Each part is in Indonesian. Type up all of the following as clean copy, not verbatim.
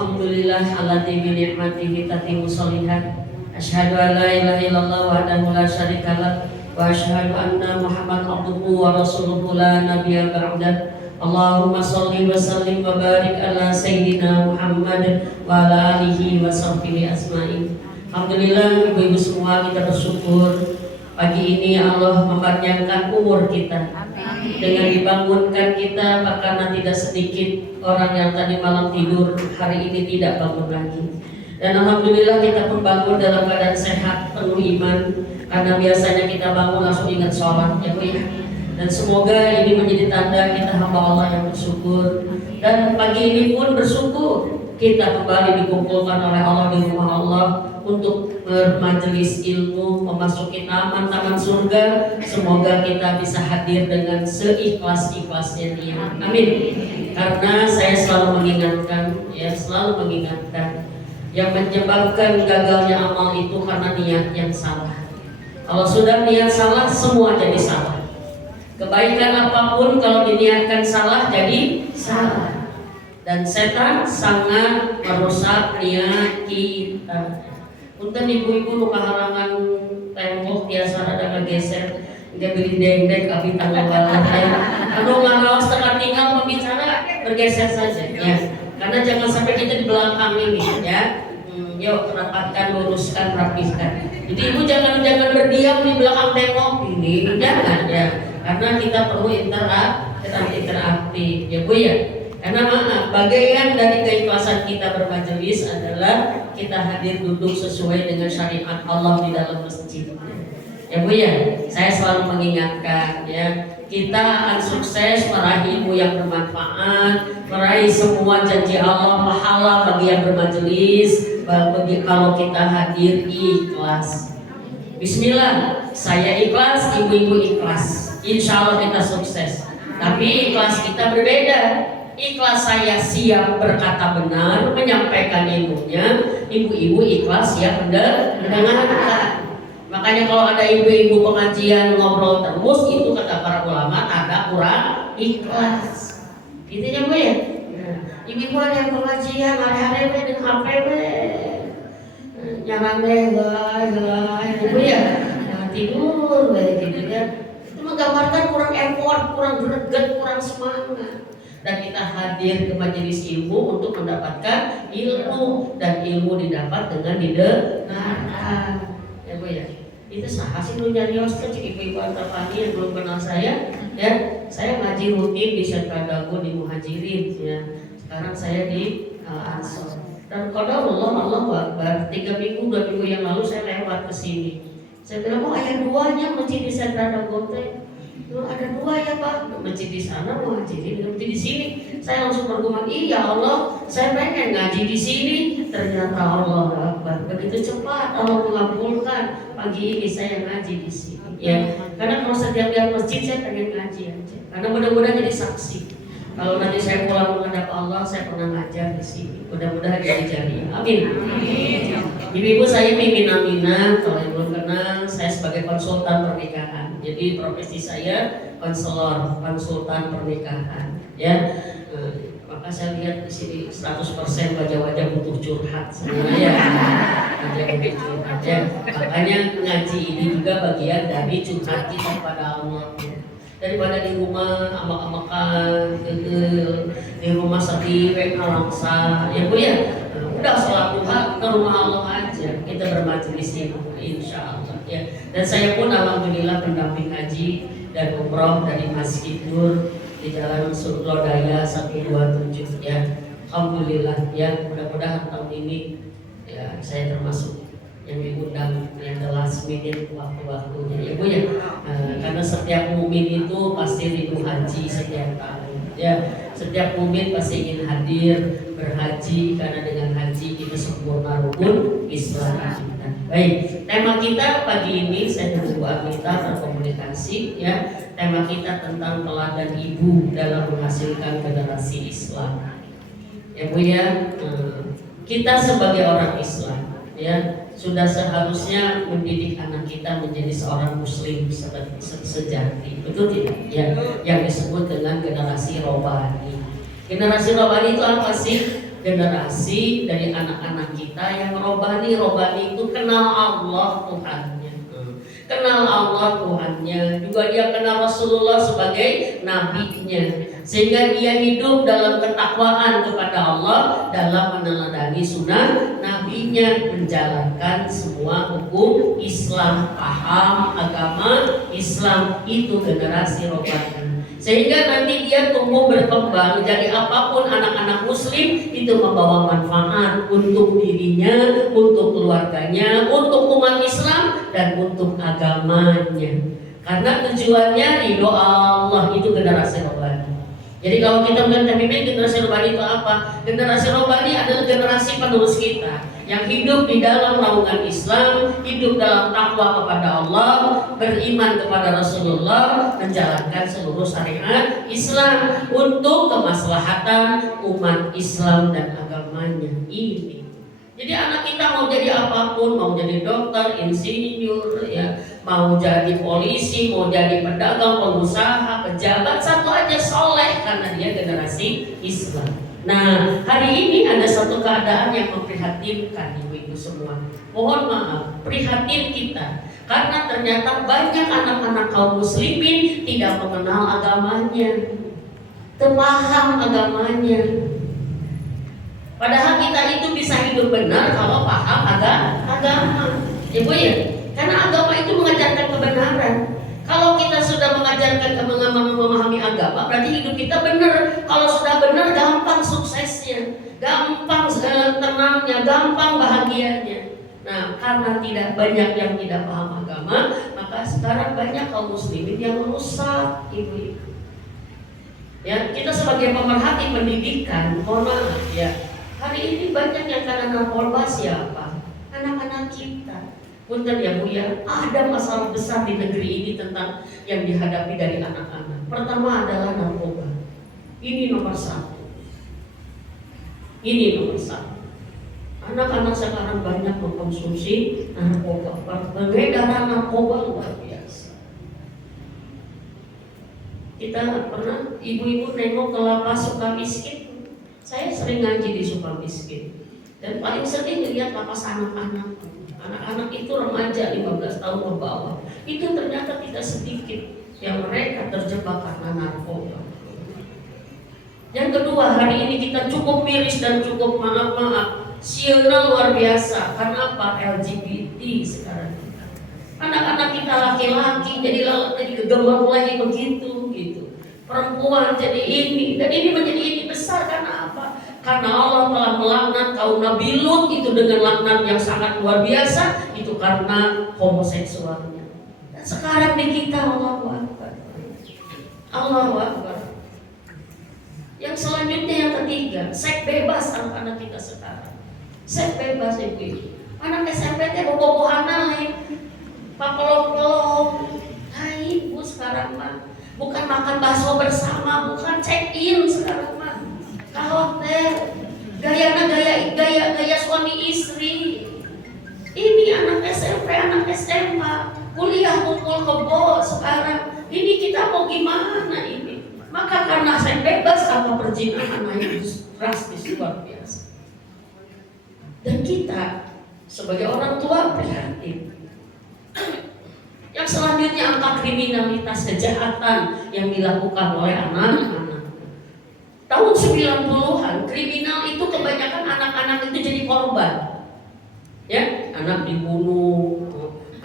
alhamdulillah allati bi ni'matihi tatimmu sholihat. Asyhadu an la ilaha illallah wahdahu la syarikalah wa asyhadu anna Muhammad abduhu wa rasuluhu la nabiyya ba'dah. Allahumma sholli wa sallim wa barik ala sayyidina Muhammad wa ala alihi wa sahbihi asma'in. Alhamdulillah ibu-ibu semua, kita bersyukur pagi ini Allah memanjangkan umur kita. Dengan dibangunkan kita, karena tidak sedikit orang yang tadi malam tidur hari ini tidak bangun lagi. Dan alhamdulillah kita pun bangun dalam keadaan sehat, penuh iman. Karena biasanya kita bangun langsung ingat sholat, ya Bu ya. Dan semoga ini menjadi tanda kita hamba Allah yang bersyukur. Dan pagi ini pun bersyukur kita kembali dikumpulkan oleh Allah di rumah Allah untuk bermajelis ilmu, memasuki taman-taman surga. Semoga kita bisa hadir dengan seikhlas-ikhlasnya Dia. Amin. Karena saya selalu mengingatkan, yang menyebabkan gagalnya amal itu karena niat yang salah. Kalau sudah niat salah, semua jadi salah. Kebaikan apapun kalau diniatkan salah jadi salah. Dan setan sangat merusak niat kita. Punten ibu-ibu nu kaharangan tembok tiasa rada ngageser, dia beli dendek abi tanggal balat ya. Anu ngaraos tengah tinggal pembicara bergeser saja ya. Karena jangan sampai kita di belakang ini ya. Yuk rapatkan, luruskan, rapihkan. Jadi ibu jangan berdiam di belakang tembok ini, jangan ya. Karena kita perlu interaktif ya Bu ya. Karena maaf, bagian dari keikhlasan kita bermajelis adalah kita hadir duduk sesuai dengan syariat Allah di dalam masjid. Ya Bu ya, saya selalu mengingatkan ya, kita akan sukses meraih ilmu yang bermanfaat, meraih semua janji Allah, pahala bagi yang bermajelis, bagi kalau kita hadir ikhlas. Bismillah, saya ikhlas, ibu-ibu ikhlas. Insya Allah kita sukses. Tapi ikhlas kita berbeda. Ikhlas saya siap berkata benar, menyampaikan ilmunya. Ibu-ibu ikhlas siap mendengarkan. Makanya kalau ada ibu-ibu pengajian ngobrol terus, itu kata para ulama agak kurang ikhlas. Gitu ya Bu ya. Ibu-ibu ada yang pengajian hari-hari dengan HP nyarang deh, Bu ya. Tidur gitu ya. Itu menggambarkan kurang effort, kurang greget, kurang semangat. Dan kita hadir ke majelis ilmu untuk mendapatkan ilmu, dan ilmu didapat dengan didengarkan. Ya Bu ya. Itu sah sih lu nyarios ke ibu-ibu antapani yang belum kenal saya. Ya, saya ngaji rutin di Sentra Dago di Muhajirin ya. Sekarang saya di Ansor. Dan qadarullah Allahu Akbar, 3 minggu 2 minggu yang lalu saya lewat ke sini. Saya bilang, "Oh, ayat 2-nya masjid di Sentra Dago teh." Loh, ada 2 ya Pak, masjid di sana, Muhajirin, masjid di sini. Saya langsung bergumam, "Iya Allah, saya pengen ngaji di sini." Ternyata Allah Akbar, begitu cepat Allah mengabulkan. Pagi ini saya ngaji di sini. Ya, karena kalau setiap lihat masjid saya pengen ngaji aja. Karena mudah-mudahan jadi saksi. Kalau nanti saya pulang menghadap Allah, saya pernah ngajar di sini. Mudah-mudahan jadi jariah. Amin. Ibu-ibu, saya Mimin Aminah. Kalau yang belum kenal, saya sebagai konsultan pernikahan. Jadi profesi saya konselor, konsultan pernikahan. Ya, maka saya lihat di sini 100% wajah-wajah butuh curhat semua ya. Wajah butuh curhat ya. Makanya ngaji ini juga bagian dari curhat kita pada Allah. Daripada di rumah amak-amakan, di rumah sedih, ngalangsa, ya Bu ya. Udah sholat duha ke rumah Allah aja, kita bermajelis ilmu insya Allah ya. Dan saya pun alhamdulillah pendamping haji dan umroh dari Masjid Nur di Jalan Lodaya 127 ya. Alhamdulillah ya, mudah-mudahan tahun ini ya saya termasuk yang diundang yang the last minute waktu-waktunya ya Bu ya. Karena setiap mukmin itu pasti rindu haji setiap tahun ya. Setiap mukmin pasti ingin hadir berhaji, karena dengan haji kita sempurna rukun Islam kita. Baik, tema kita pagi ini saya dan Bu Amita berkomunikasi ya. Tema kita tentang teladan ibu dalam menghasilkan generasi Islam. Ya Bu ya, kita sebagai orang Islam ya sudah seharusnya mendidik anak kita menjadi seorang muslim sejati, betul tidak? Ya, yang disebut dengan generasi robani. Generasi robani itu apa sih? generasi dari anak-anak kita yang robani itu kenal Allah Tuhannya, kenal Allah Tuhannya, juga dia kenal Rasulullah sebagai nabinya, sehingga dia hidup dalam ketakwaan kepada Allah, dalam meneladani sunnah nabinya, menjalankan semua hukum Islam, paham agama Islam. Itu generasi robani. Sehingga nanti dia tumbuh berkembang jadi apapun anak-anak muslim itu membawa manfaat untuk dirinya, untuk keluarganya, untuk umat Islam, dan untuk agamanya. Karena tujuannya ridho Allah. Itu generasi robani. Jadi kalau kita melihat generasi robani itu apa? Generasi robani adalah generasi penerus kita yang hidup di dalam naungan Islam, hidup dalam takwa kepada Allah, beriman kepada Rasulullah, menjalankan seluruh syariat Islam untuk kemaslahatan umat Islam dan agamanya ini. Jadi anak kita mau jadi apapun, mau jadi dokter, insinyur, ya, mau jadi polisi, mau jadi pedagang, pengusaha, pejabat, satu aja soleh karena dia generasi Islam. Nah, hari ini ada satu keadaan yang memprihatinkan ibu-ibu semua. Mohon maaf, prihatin kita karena ternyata banyak anak-anak kaum muslimin tidak mengenal agamanya, terpaham agamanya. Padahal kita itu bisa hidup benar kalau paham agama. Ibu ya, karena agama itu mengajarkan kebenaran. Kalau kita sudah mengajarkan memahami agama, berarti hidup kita benar. Kalau sudah benar, gampang suksesnya, gampang tenangnya, gampang bahagianya. Nah, karena tidak banyak yang tidak paham agama, maka sekarang banyak kaum muslimin yang rusak, ibu. Ya, kita sebagai pemerhati pendidikan, mohon maaf ya. Hari ini banyak yang karena narkoba siapa? Anak-anak kita. Punten ya Bu ya, ada masalah besar di negeri ini tentang yang dihadapi dari anak-anak. Pertama adalah narkoba. Ini nomor satu. Ini nomor satu. Anak-anak sekarang banyak mengkonsumsi narkoba. Peredaran narkoba luar biasa. Kita pernah ibu-ibu nengok ke lapas Sukamiskin. Saya sering ngaji di Sukamiskin dan paling sering lihat lapas anak-anak. Anak-anak itu remaja 15 tahun ke bawah. Itu ternyata tidak sedikit yang mereka terjebak karena narkoba. Yang kedua, hari ini kita cukup miris dan cukup maaf, sialnya luar biasa. Karena apa? LGBT sekarang. Anak-anak kita laki-laki jadi kegemar lagi begitu gitu. Perempuan jadi ini, dan ini menjadi ini besar karena apa? Karena Allah telah melaknat kaum Nabi Lut itu dengan laknat yang sangat luar biasa, itu karena homoseksualnya. Dan sekarang di kita, Allahu Akbar. Allahu Akbar. Yang selanjutnya yang ketiga, seks bebas anak-anak kita sekarang. Seks bebas ibu. Anak SMP teh bobogohan lain. Papelong-pelong. Hai ibu sekarang mah bukan makan bakso bersama, bukan check in sekarang mah. Ke hotel, gaya suami istri. Ini anak SMP, anak SMA, kuliah kumpul kebo sekarang. Ini kita mau gimana ini? Maka karena saya bebas apa perzinahan naik drastis luar biasa. Dan kita sebagai orang tua prihatin. Yang selanjutnya angka kriminalitas kejahatan yang dilakukan oleh anak-anak. Tahun 90-an kriminal itu kebanyakan anak-anak itu jadi korban. Ya, anak dibunuh,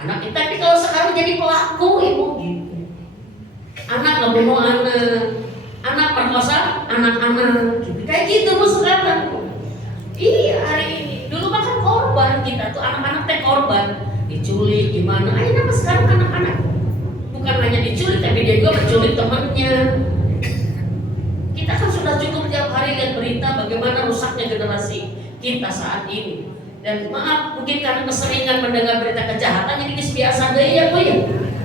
anak itu. Tapi kalau sekarang jadi pelaku ibu gitu. Anak ngebunuh anak perkosa anak-anak gitu. Kayak gitu Bu sekarang. Iya hari ini. Dulu makan korban kita tuh anak-anak teh korban. Diculik gimana? Ayo nama sekarang anak-anak bukan hanya diculik tapi dia juga menculik temannya. Kita kan sudah cukup tiap hari lihat berita bagaimana rusaknya generasi kita saat ini. Dan maaf mungkin karena keseringan mendengar berita kejahatan jadi biasa deh ya Bu ya.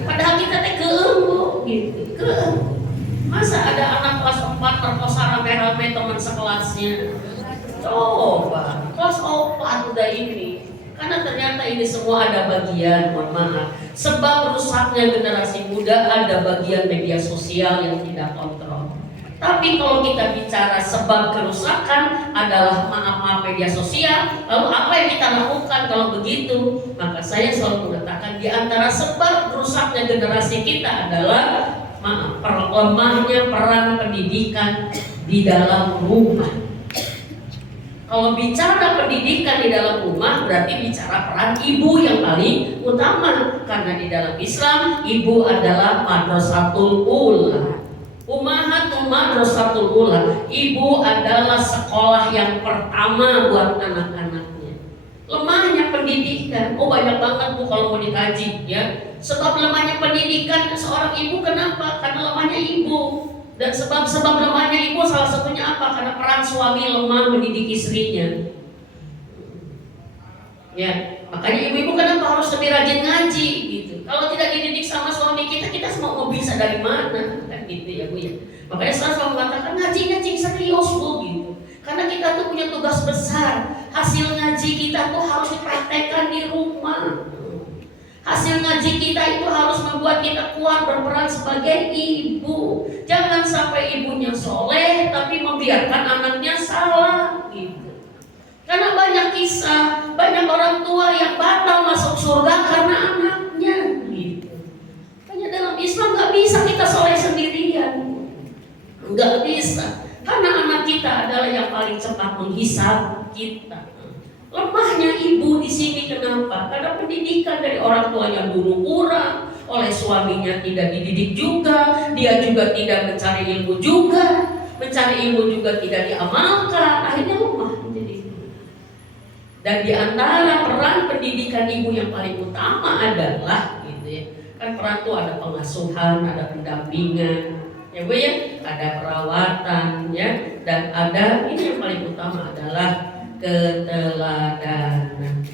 Padahal kita teh keembu gitu. Masa ada anak kelas 4 perkosa rame-rame teman sekelasnya? Coba kelas 4 udah ini. Karena ternyata ini semua ada bagian, mohon maaf, sebab rusaknya generasi muda ada bagian media sosial yang tidak kontrol. Tapi kalau kita bicara sebab kerusakan adalah maaf media sosial, lalu apa yang kita lakukan kalau begitu? Maka saya selalu mengatakan di antara sebab rusaknya generasi kita adalah lemahnya peran pendidikan di dalam rumah. Kalau bicara pendidikan di dalam rumah berarti bicara peran ibu yang paling utama, karena di dalam Islam ibu adalah madrasatul ula. Ummahatul madrasatul ula. Ibu adalah sekolah yang pertama buat anak-anaknya. Lemahnya pendidikan, banyak banget Bu kalau mau dikaji ya. Sebab lemahnya pendidikan seorang ibu kenapa? Karena lemahnya ibu. Dan sebab lemahnya ibu salah satunya apa? Karena peran suami lemah mendidik istrinya. Ya, makanya ibu-ibu kenapa harus lebih rajin ngaji gitu. Kalau tidak dididik sama suami kita semua mau bisa dari mana? Kan gitu ya Bu ya. Makanya selalu mengatakan ngaji serius Bu gitu. Karena kita tuh punya tugas besar. Hasil ngaji kita tuh harus dipraktekkan di rumah. Hasil ngaji kita itu harus membuat kita kuat berperan sebagai ibu. Jangan sampai ibunya soleh tapi membiarkan anaknya salah gitu. Karena banyak kisah, banyak orang tua yang batal masuk surga karena anaknya gitu. Makanya dalam Islam gak bisa kita soleh sendirian, gak bisa. Karena anak kita adalah yang paling cepat menghisab kita. Lemahnya ibu di sini kenapa? Karena pendidikan dari orang tuanya dulu kurang, oleh suaminya tidak dididik juga, dia juga tidak mencari ilmu juga, tidak diamalkan, akhirnya lemah menjadi. Dan di antara peran pendidikan ibu yang paling utama adalah gitu ya. Kan peran itu ada pengasuhan, ada pendampingan, ya Bu ya, ada perawatan ya, dan ada ini yang paling utama adalah keteladanan.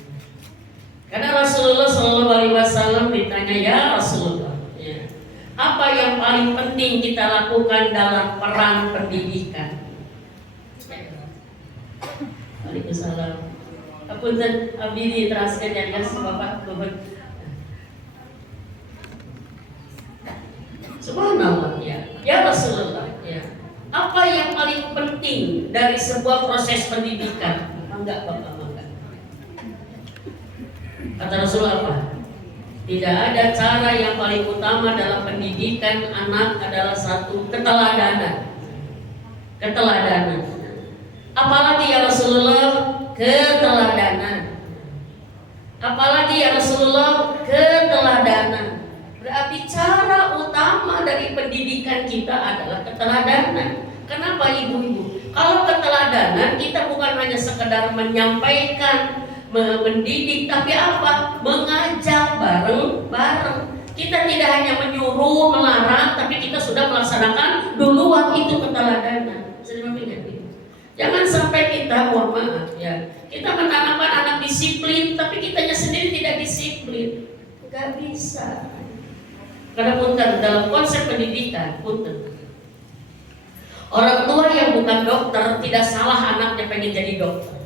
Karena Rasulullah SAW ditanya, ya Rasulullah, ya, apa yang paling penting kita lakukan dalam peran pendidikan? Waalaikumsalam. Apunten abdi diteraskan ya Bapak Tuhan. Subhanallah ya Rasulullah ya. Apa yang paling penting dari sebuah proses pendidikan? Enggak Bapak, enggak. Kata Rasulullah apa? Tidak ada cara yang paling utama dalam pendidikan anak adalah satu, keteladanan. Keteladanan. Apalagi ya Rasulullah? Keteladanan. Apalagi ya Rasulullah? Keteladanan. Berarti cara utama dari pendidikan kita adalah keteladanan. Kenapa ibu-ibu? Kalau keteladanan kita bukan hanya sekedar menyampaikan, mendidik, tapi apa? Mengajak bareng-bareng. Kita tidak hanya menyuruh, melarang, tapi kita sudah melaksanakan duluan, itu keteladanan. Jangan sampai kita, mohon maaf ya, kita menanamkan anak disiplin, tapi kitanya sendiri tidak disiplin. Gak bisa. Karena punten dalam konsep pendidikan, punten. Orang tua yang bukan dokter tidak salah anaknya pengen jadi dokter.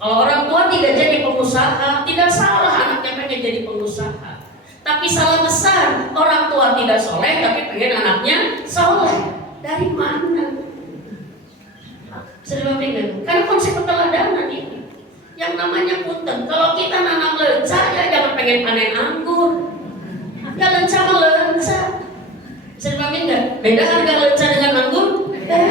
Kalau orang tua tidak jadi pengusaha, tidak salah anaknya pengen jadi pengusaha. Tapi salah besar, orang tua tidak soleh tapi pengen anaknya soleh. Dari mana? Sudah bingung. Karena konsep keteladanan ini. Yang namanya punten. Kalau kita nanam lenca, ya jangan pengen panen anggur. Ya lenca sama lenca. Sudah bingung. Beda harga lenca dengan anggur? Beda.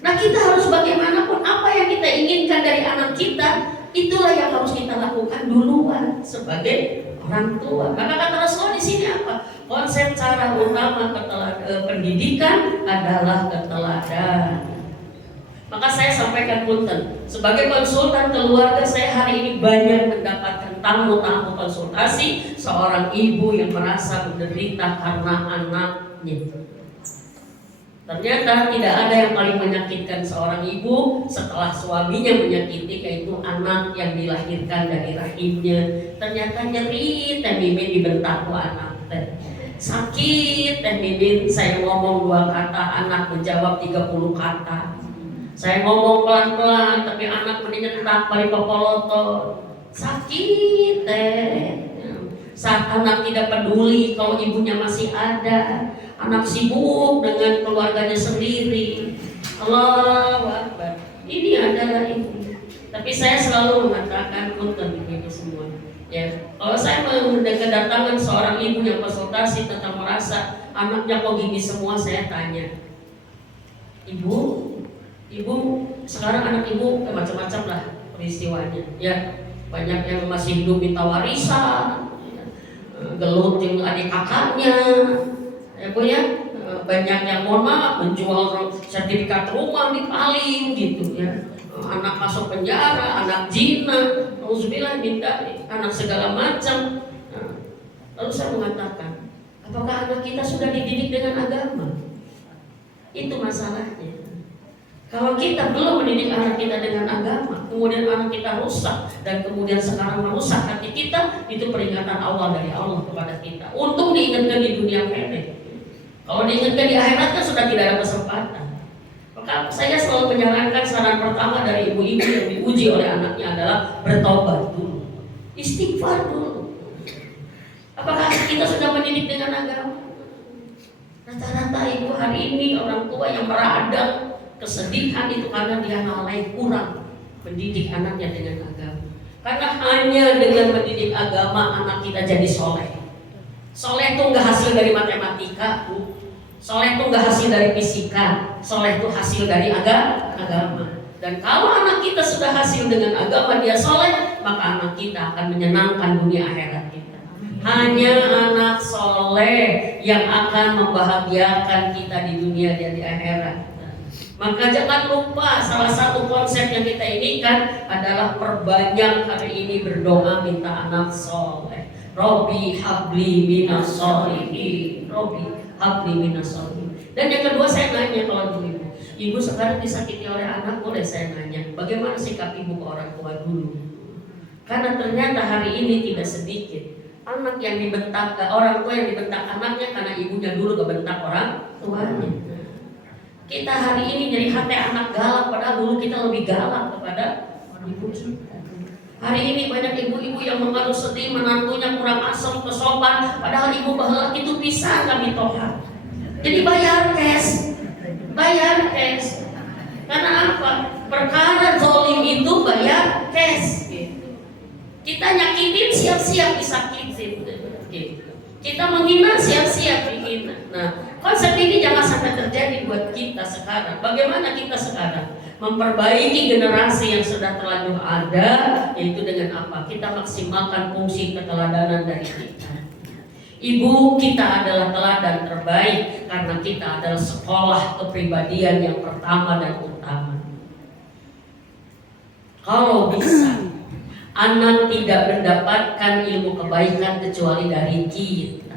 Nah kita harus bagaimanapun apa yang kita inginkan dari anak kita, itulah yang harus kita lakukan duluan sebagai orang tua. Maka kata Rasulullah di sini apa? Konsep cara utama pendidikan adalah keteladanan. Maka saya sampaikan punten, sebagai konsultan keluarga saya hari ini banyak mendapatkan tamu-tamu konsultasi seorang ibu yang merasa menderita karena anaknya. Ternyata tidak ada yang paling menyakitkan seorang ibu setelah suaminya menyakiti, yaitu anak yang dilahirkan dari rahimnya. Ternyata nyeri, Teh Mimin dibentak anak teh. Sakit Teh Mimin, saya ngomong 2 kata, anak menjawab 30 kata. Saya ngomong pelan-pelan, tapi anak menyentak bari popoloto. Sakit Teh. Saat anak tidak peduli kalau ibunya masih ada, anak sibuk dengan keluarganya sendiri. Allahu Akbar. Ini adalah ibu. Tapi saya selalu mengatakan untuk ibu semua. Ya, kalau saya kedatangan seorang ibu yang konsultasi tentang merasa anaknya kok gini semua, saya tanya, ibu sekarang anak ibu macam-macam lah peristiwanya. Ya, banyak yang masih hidup minta warisan, gelut yang adik kakaknya, ya Bu ya. Banyak yang mohon maaf menjual sertifikat rumah di paling gitu ya. Anak masuk penjara, anak zina, auzubillah minta anak segala macam. Lalu saya mengatakan, apakah anak kita sudah dididik dengan agama? Itu masalahnya. Kalau kita belum mendidik anak kita dengan agama, kemudian anak kita rusak dan kemudian sekarang merusak hati kita, itu peringatan awal dari Allah kepada kita untuk diingatkan di dunia pendek. Kalau diingatkan di akhirat kan sudah tidak ada kesempatan. Maka saya selalu menyarankan saran pertama dari ibu-ibu yang diuji oleh anaknya adalah bertobat dulu, istighfar dulu. Apakah kita sudah mendidik dengan agama? Rata-rata ibu hari ini orang tua yang meradang kesedihan itu karena dia lalai kurang mendidik anaknya dengan agama. Karena hanya dengan mendidik agama anak kita jadi soleh. Soleh itu nggak hasil dari matematika, Bu. Soleh itu nggak hasil dari fisika. Soleh itu hasil dari agama. Dan kalau anak kita sudah hasil dengan agama, dia soleh, maka anak kita akan menyenangkan dunia akhirat kita. Hanya anak soleh yang akan membahagiakan kita di dunia dan di akhirat. Maka jangan lupa salah satu konsep yang kita inikan adalah perbanyak hari ini berdoa minta anak soleh. Robbi habli minas solihin. Robbi habli minas solihin. Dan yang kedua saya nanya kalau ibu sekarang disakiti oleh anak, boleh saya nanya bagaimana sikap ibu ke orang tua dulu? Karena ternyata hari ini tidak sedikit anak yang dibentak, orang tua yang dibentak anaknya karena ibunya dulu kebentak orang tuanya. Kita hari ini jadi hati anak galak, padahal dulu kita lebih galak kepada ibu kita. Hari ini banyak ibu-ibu yang mengeluh sedih menantunya kurang asem kesopan, padahal ibu baheula itu bisa kami tohat. Jadi bayar cash. Karena apa? Perkara zolim itu bayar cash. Kita nyakitin siap-siap disakitin. Kita menghina siap-siap dihina. Nah, konsep ini jangan sampai terjadi buat kita sekarang. Bagaimana kita sekarang memperbaiki generasi yang sudah terlanjur ada, yaitu dengan apa? Kita maksimalkan fungsi keteladanan dari kita. Ibu kita adalah teladan terbaik karena kita adalah sekolah kepribadian yang pertama dan utama. Kalau bisa anak tidak mendapatkan ilmu kebaikan kecuali dari kita.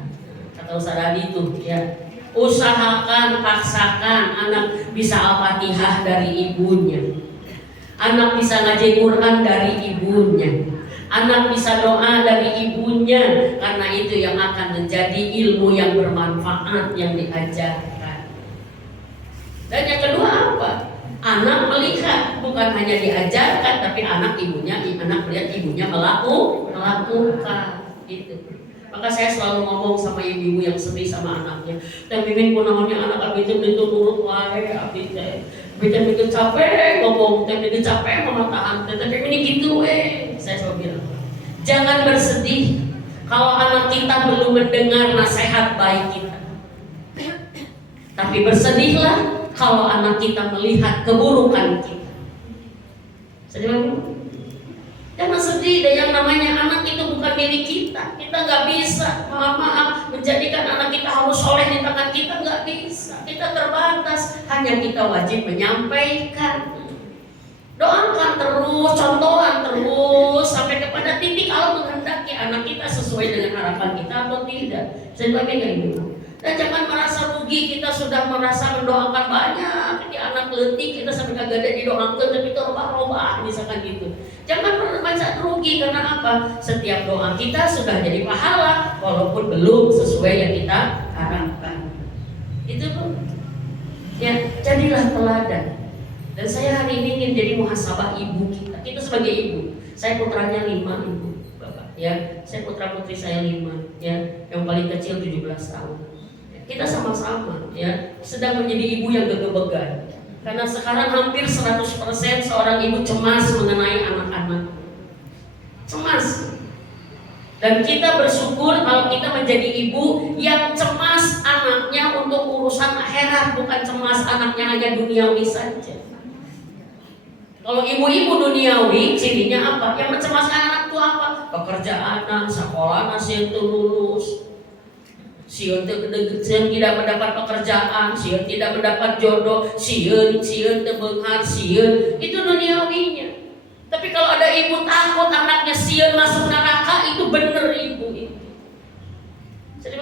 Kata Ustaz Adi itu ya, usahakan, paksakan anak bisa Al-Fatihah dari ibunya, anak bisa ngaji Quran dari ibunya, anak bisa doa dari ibunya, karena itu yang akan menjadi ilmu yang bermanfaat yang diajarkan. Dan yang kedua apa? Anak melihat, bukan hanya diajarkan, tapi anak melihat ibunya melakukan gitu. Maka saya selalu ngomong sama ibu-ibu yang sedih sama anaknya, dan bimbing kunaonnya anak abdi itu nurut wae abdi teh. Bikin capek ngomong, bikin capek mematahan, tapi ini gitu saya selalu bilang, jangan bersedih kalau anak kita belum mendengar nasihat baik kita. Tapi bersedihlah kalau anak kita melihat keburukan kita. Jangan sedih deh, yang namanya anak itu bukan milik kita. Kita nggak bisa, maaf, menjadikan anak kita harus soleh di tangan kita, nggak bisa. Kita terbatas, hanya kita wajib menyampaikan. Doakan terus, contohan terus, sampai kepada titik Allah menghendaki anak kita sesuai dengan harapan kita atau tidak. Sebagainya itu. Dan jangan merasa rugi, kita sudah merasa mendoakan banyak di anak letik, kita sampai kagak ada didoakan, tapi itu robah misalkan gitu. Jangan merasa rugi, karena apa? Setiap doa kita sudah jadi pahala, walaupun belum sesuai yang kita harapkan. Itu pun ya, jadilah teladan. Dan saya hari ini ingin jadi muhasabah ibu kita. Kita sebagai ibu, saya putranya 5 ibu, Bapak. Ya, saya putra putri saya 5, ya, yang paling kecil 17 tahun. kita sama-sama ya sedang menjadi ibu yang gegebegan. Karena sekarang hampir 100% seorang ibu cemas mengenai anak-anak. Cemas. Dan kita bersyukur kalau kita menjadi ibu yang cemas anaknya untuk urusan akhirat, bukan cemas anaknya hanya duniawi saja. Kalau ibu-ibu duniawi, cirinya apa? Yang mencemaskan anak itu apa? Pekerjaan, sekolah, sieun teu lulus, sieun tidak mendapat pekerjaan, sieun tidak mendapat jodoh, sieun teu beunghar, sieun. Itu duniawinya. Tapi kalau ada ibu takut anaknya sieun masuk neraka, itu bener ibu itu. Jadi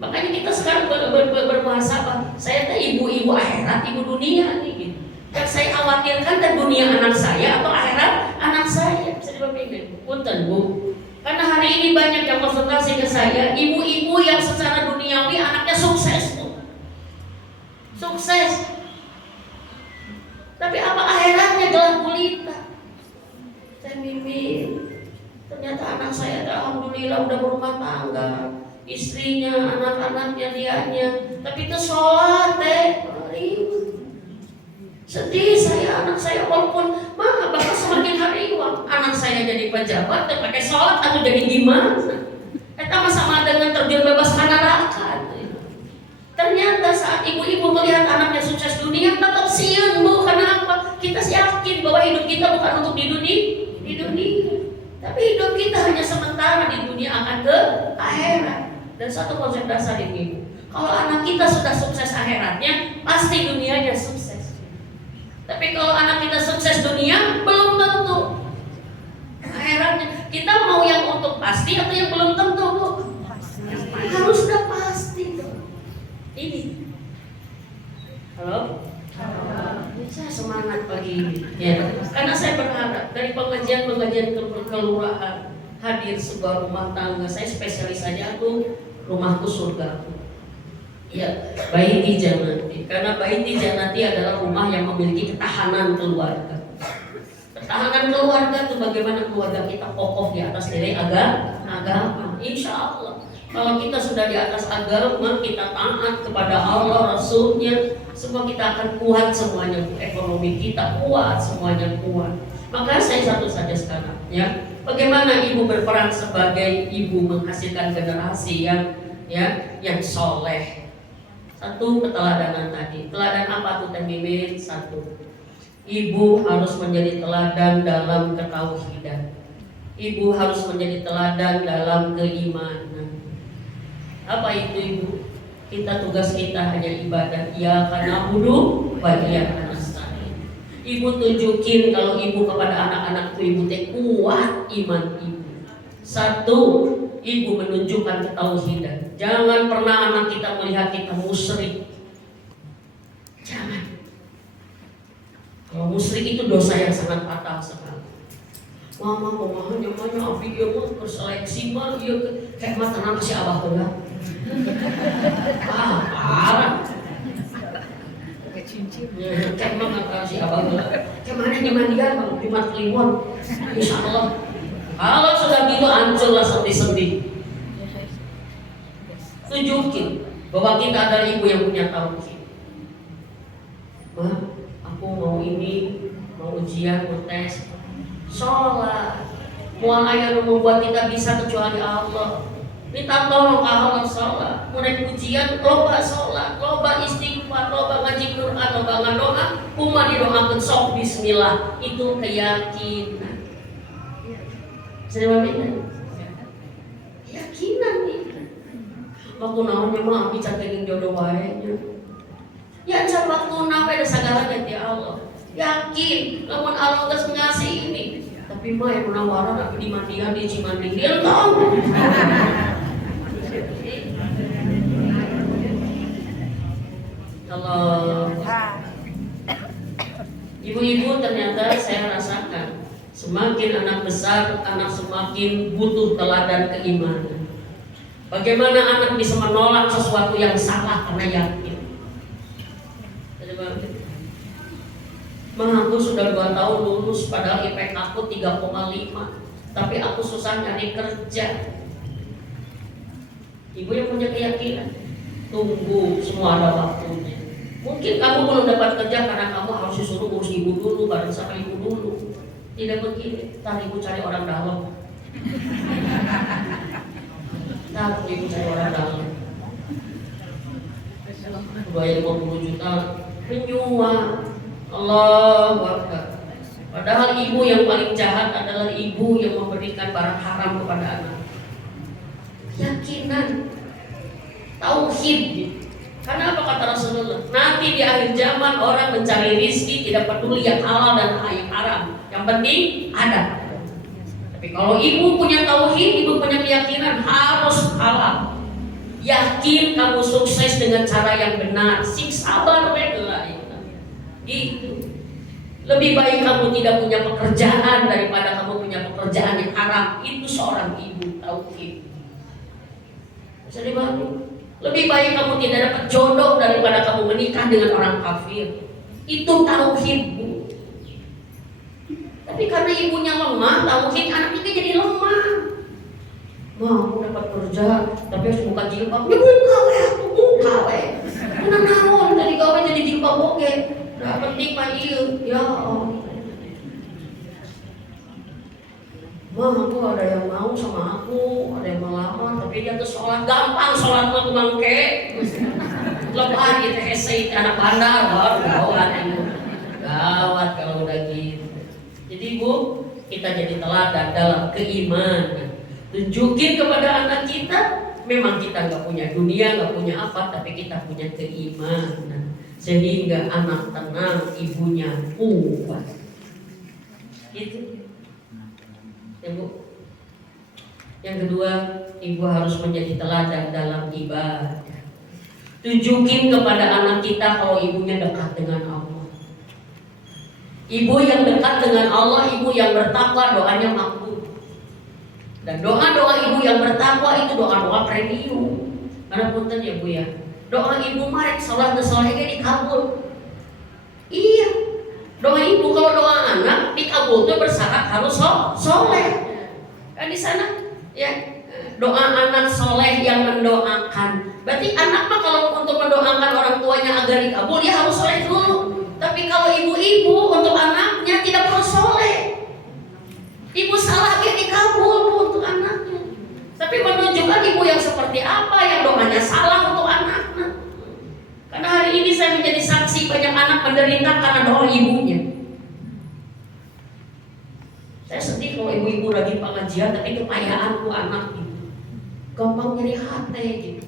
makanya kita sekarang bermuhasabah. Saya teh ibu-ibu akhirat, ibu dunia nih gitu. Yang saya khawatirkan dan dunia anak saya atau akhirat anak saya. Bisa dipikir, punten Bu. Karena hari ini banyak yang konsultasi ke saya, ibu-ibu yang secara duniawi anaknya sukses Bu. Sukses. Tapi apa akhiratnya gelap gulita? Saya mimin. Ternyata anak saya alhamdulillah udah berumah tangga, istrinya, anak-anaknya, dianya. Tapi itu sholat sedih saya, anak saya walaupun bahkan semakin hari anak saya jadi pejabat, pakai sholat atau jadi gimana? Kita sama dengan terjun bebas neraka. Ternyata saat ibu-ibu melihat anaknya sukses dunia, tetap sieun Bu. Kenapa? Kita yakin bahwa hidup kita bukan untuk di dunia, tapi hidup kita hanya sementara di dunia, akan ke akhirat. Dan satu konsep dasar ini, kalau anak kita sudah sukses akhiratnya, pasti dunianya sukses. Tapi kalau anak kita sukses dunia, belum tentu akhiratnya. Kita mau yang untuk pasti atau yang belum tentu Bu? Harus sudah pasti tuh. Ini. Halo? Saya semangat pagi ini ya. Karena saya berharap dari pengajian kelurahan hadir sebuah rumah tangga. Saya spesialis saja tuh rumahku surgaku. Ya, Baiti Jannati. Karena Baiti Jannati adalah rumah yang memiliki ketahanan keluarga. Ketahanan keluarga itu bagaimana keluarga kita kokoh di atas nilai agama. Insya Allah. Kalau kita sudah di atas agama, kita taat kepada Allah, Rasulnya, semua kita akan kuat semuanya. Ekonomi kita kuat, semuanya kuat. Maka saya satu saja sekarang, ya. Bagaimana ibu berperan sebagai ibu menghasilkan generasi yang soleh. Satu, keteladanan tadi. Teladan apa tuh Teh Mimin? Satu, ibu harus menjadi teladan dalam ketauhidan. Ibu harus menjadi teladan dalam keimanan. Apa itu ibu? Kita tugas kita hanya ibadah. Ya karena budu, bagian nasta'in. Ibu tunjukin kalau ibu kepada anak-anakku, ibu teh kuat iman ibu. Satu, ibu menunjukkan ketauhidan. Jangan pernah anak kita melihat kita musyrik. Jangan. Kalau musyrik itu dosa yang sangat fatal sekali. Mama hanya abi dia mah berseleksi mah dia kayak mata nama si abah tuh lah. Parah. Kayak cincin. Kayak mata si abah tuh. Kayak mana nyamandian bang di mat kliwon. Insya Allah. Kalau sudah gitu hancurlah sedih-sedih. Tunjukin bahwa kita adalah ibu yang punya tauhid. Ma, aku mau ini, mau ujian, mau tes, sholat. Mual ayah membuat kita bisa kecuali Allah. Minta tolong ke Allah sholat. Mau naik ujian, loba sholat, loba istighfar, loba ngaji Quran, loba ngadoa. Kuma didoakan sok Bismillah. Itu keyakinan. Saya bilang, keyakinan nih. Waktu naonnya mah abi cakeling jodoh wae nya. Ya can waktu nawe ada sagalanya ti Allah. Yakin lamun Allah geus ngasih ini. Tapi mah yang menawaran abi di mandian di Cimandian tong. Kalau ibu-ibu ternyata saya rasakan semakin anak besar, anak semakin butuh teladan keimanan. Bagaimana anak bisa menolak sesuatu yang salah karena yakin? Aku sudah 2 tahun lulus padahal IPK aku 3,5, tapi aku susah nyari kerja. Ibu yang punya keyakinan. Tunggu, semua ada waktunya. Mungkin kamu belum dapat kerja karena kamu harus disuruh urus ibu dulu, bareng sama ibu dulu. Tidak begini, ntar ibu cari orang dalam. Ntar ibu cari orang dalam. Bayar 50 juta, penyuap. Allahu Akbar. Padahal ibu yang paling jahat adalah ibu yang memberikan barang haram kepada anak. Keyakinan, tauhid. Karena apa kata Rasulullah? Nanti di akhir zaman orang mencari rizki tidak peduli yang halal dan yang haram. Yang penting ada. Tapi kalau ibu punya tauhid, ibu punya keyakinan harus halal. Yakin kamu sukses dengan cara yang benar. Sing sabar wedlah itu. Gitu. Lebih baik kamu tidak punya pekerjaan daripada kamu punya pekerjaan yang haram. Itu seorang ibu tauhid. Bisa dibantu. Lebih baik kamu tidak dapat jodoh daripada kamu menikah dengan orang kafir. Itu tauhid, Bu. Tapi karena ibunya lemah, tauhid anaknya jadi lemah. Mau dapat kerja, tapi harus buka jilbab. Ya buka we. Mana naon dari gawe jadi jilbab oke. Nah, penting mah ieu. Ya Allah. Mah aku ada yang mau sama aku, ada yang melamar, tapi dia tuh sholat gampang, sholat mah kumangke. Lepas gitu hese anak bandar, baru gawat ibu. Gawat kalau udah gitu. Jadi Bu, kita jadi teladan dalam keimanan. Tunjukin kepada anak kita, memang kita nggak punya dunia, nggak punya apa, tapi kita punya keimanan. Sehingga anak tenang, ibunya kuat. Gitu. Ya Bu. Yang kedua, ibu harus menjadi teladan dalam ibadah. Tunjukin kepada anak kita kalau ibunya dekat dengan Allah. Ibu yang dekat dengan Allah, ibu yang bertakwa, doanya makbul. Dan doa-doa ibu yang bertakwa itu doa-doa premium. Karena punten ya Bu ya, doa ibu marek salat dan solehnya dikabul. Iya, doa ibu kalau doa anak dikabul itu bersyarat harus soleh. Kan di sana ya, doa anak soleh yang mendoakan. Berarti anak mah kalau untuk mendoakan orang tuanya agar dikabul dia harus soleh dulu. Tapi kalau ibu-ibu untuk anaknya tidak perlu soleh. Ibu salah dia dikabul untuk anaknya. Tapi menunjukkan ibu yang seperti apa yang doanya salah untuk anaknya. Karena hari ini saya menjadi saksi banyak anak menderita karena doa ibunya. Saya sedih kalau ibu-ibu lagi pengajian tapi kepayaanku anak gitu. Gampang nyeri hati gitu.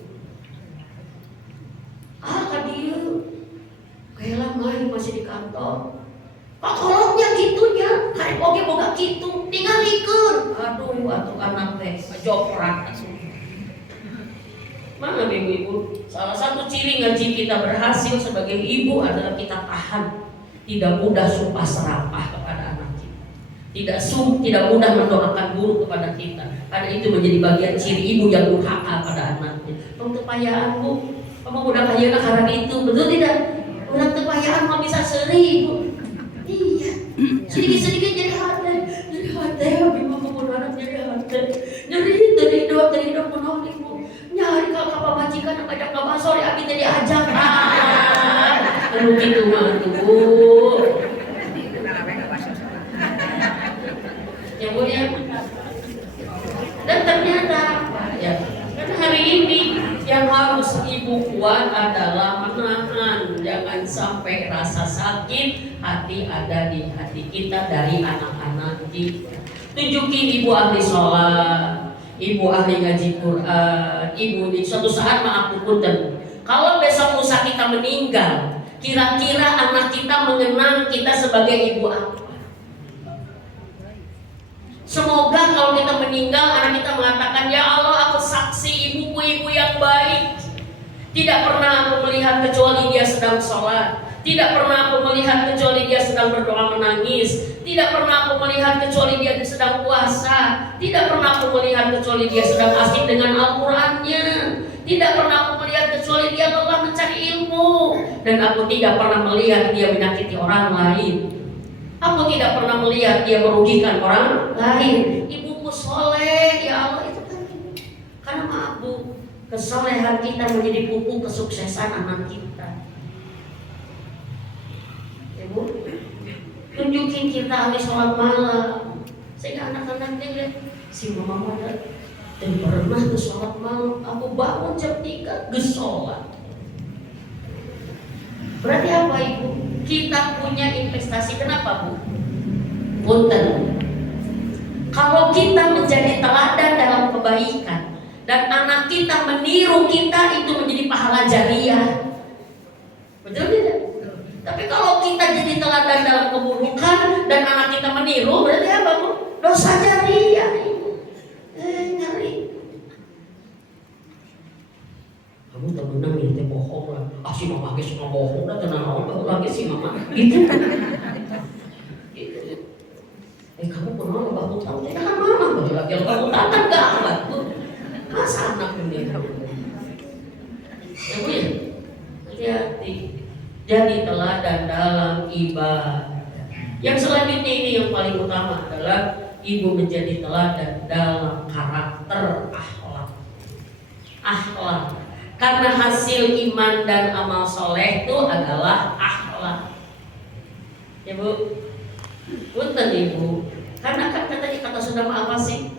Kan dia kayak lama masih di kantor. Pak kolotnya gitunya, karek oge boga gitu, tingalikeun. Aduh, atuh anak teh joprak. Mana ibu-ibu? Salah satu ciri ngaji kita berhasil sebagai ibu adalah kita tahan, tidak mudah sumpah serapah kepada anak kita. Tidak mudah mendoakan buruk kepada kita. Karena itu menjadi bagian ciri ibu yang durhaka pada anaknya. Untuk payaan Bu, kamu udah kaya karena itu, betul tidak? Udah tepayaan mau bisa seri Bu. Iya, sedikit-sedikit jadi hati, habis mau kemudian anak jadi hati, dari hidup menolak ibu, nyari kakak majikan yang ajak nggak sore, abi tadi ajak, lalu gitu mah tuh, ya Bu ya, dan ternyata ya, karena hari ini yang harus ibu kuat adalah menahan, jangan sampai rasa sakit hati ada di hati kita dari anak-anak kita. Tunjukin ibu ahli sholat, ibu ahli ngaji Quran, ibu di suatu saat maaf punten. Kalau besok lusa kita meninggal, kira-kira anak kita mengenang kita sebagai ibu apa? Semoga kalau kita meninggal anak kita mengatakan, ya Allah aku saksi ibuku yang baik. Tidak pernah aku melihat kecuali dia sedang sholat. Tidak pernah aku melihat kecuali dia sedang berdoa menangis. Tidak pernah aku melihat kecuali dia sedang puasa. Tidak pernah aku melihat kecuali dia sedang asik dengan Al-Qurannya. Tidak pernah aku melihat kecuali dia lelah mencari ilmu. Dan aku tidak pernah melihat dia menyakiti orang lain. Aku tidak pernah melihat dia merugikan orang lain. Ibuku soleh, ya Allah itu kan. Karena maaf Bu, Kesolehan kita menjadi pupuk kesuksesan anak kita. Ibu, tunjukin kita habis sholat malam, sehingga anak-anak lihat si mama ada dan pernah ke sholat malam. Aku bangun jam 3 ke sholat. Berarti apa ibu? Kita punya investasi. Kenapa bu? Punten. Kalau kita menjadi teladan dalam kebaikan dan anak kita meniru kita, itu menjadi pahala jariah. Betul tidak? Tapi kalau kita jadi teladan dalam keburukan dan anak kita meniru, berarti apa bu? Dosa jariah ibu. Ngeri. Kamu temenan ya, teh bohong lah. Si mama lagi suka bohong, dah tenang orang lagi si mama. Gitu. Gitu. Kamu pernah nggak hutang? Kita kan mama betul lagi. Kalau kamu hutang kan gawat tuh. Masa anak ini? Ya bu ya, hati-hati. Jadi teladan dalam ibadah. Yang selanjutnya ini yang paling utama adalah ibu menjadi teladan dalam karakter akhlak. Akhlak. Karena hasil iman dan amal soleh itu adalah akhlak. Ya bu, punten ibu. Karena kan katanya kata Sunda apa sih?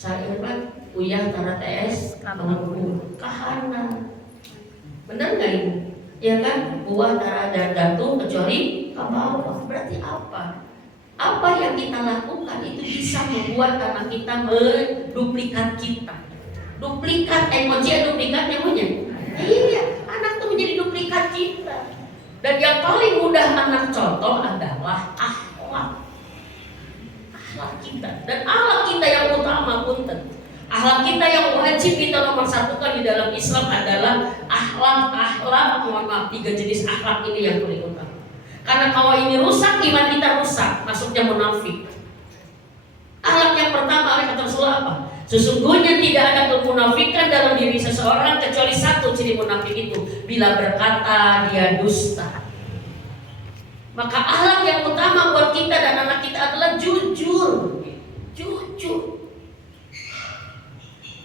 Saya kan uyah tara TS kamu kahana. Benar nggak ibu? Ya kan, buah tara jatuh kecuali kabawah. Berarti apa? Apa yang kita lakukan itu bisa membuat anak kita menduplikat kita. Duplikat emoji, duplikat emoji. Iya, anak tuh menjadi duplikat kita. Dan yang paling mudah anak contoh adalah akhlak. Akhlak kita. Dan akhlak kita yang utama punten. Akhlak kita yang wajib kita nomor satukan di dalam Islam adalah akhlak. Mohon maaf, 3 jenis akhlak ini yang paling utama. Karena kalau ini rusak, iman kita rusak. Masuknya munafik. Akhlak yang pertama oleh kata Rasulullah apa? Sesungguhnya tidak ada kemunafikan dalam diri seseorang kecuali satu ciri munafik itu, bila berkata dia dusta. Maka akhlak yang utama buat kita dan anak kita adalah jujur. Jujur.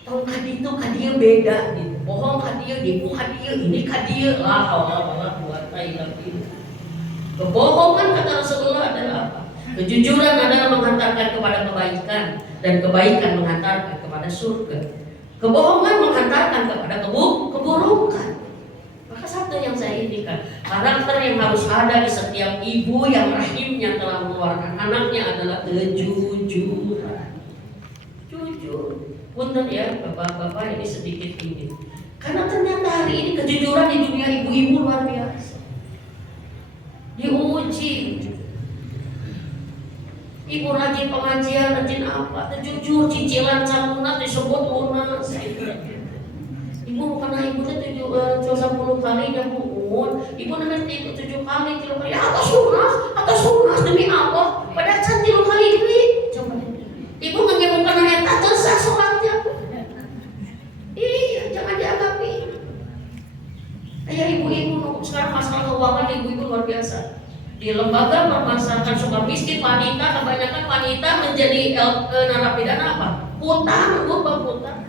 Tahu kadieu kadieu beda gitu. Bohong kadieu, nipu kadieu, ini kadieu. La haula wala quwata illa billah. Kebohongan kata Rasulullah adalah apa? Kejujuran adalah menghantarkan kepada kebaikan dan kebaikan menghantarkan kepada surga. Kebohongan menghantarkan kepada keburukan. Maka satu yang saya indikan, karakter yang harus ada di setiap ibu yang rahimnya telah mengeluarkan anaknya adalah kejujuran. Jujur. Punten ya bapak-bapak, ini sedikit ini. Karena ternyata hari ini kejujuran di dunia ibu-ibu luar biasa. Diuji. Ibu rajin pengajian, rajin apa? Jujur, cicilan calunas disebut lunas. Ibu bukan ibu itu 10 kali dan buun. Ibu nanti 7 kali, 3 kali. Atas lunas demi Allah. Pada can 3 kali demi. Coba. Ibu bukan hanya tak dosa sholatnya. Iya, jangan dianggapi. Kayak ibu-ibu sekarang masalah keuangan ibu-ibu luar biasa. Di lembaga permasalahan suka miskin wanita, kebanyakan wanita menjadi narapidana apa? Hutang, hutang.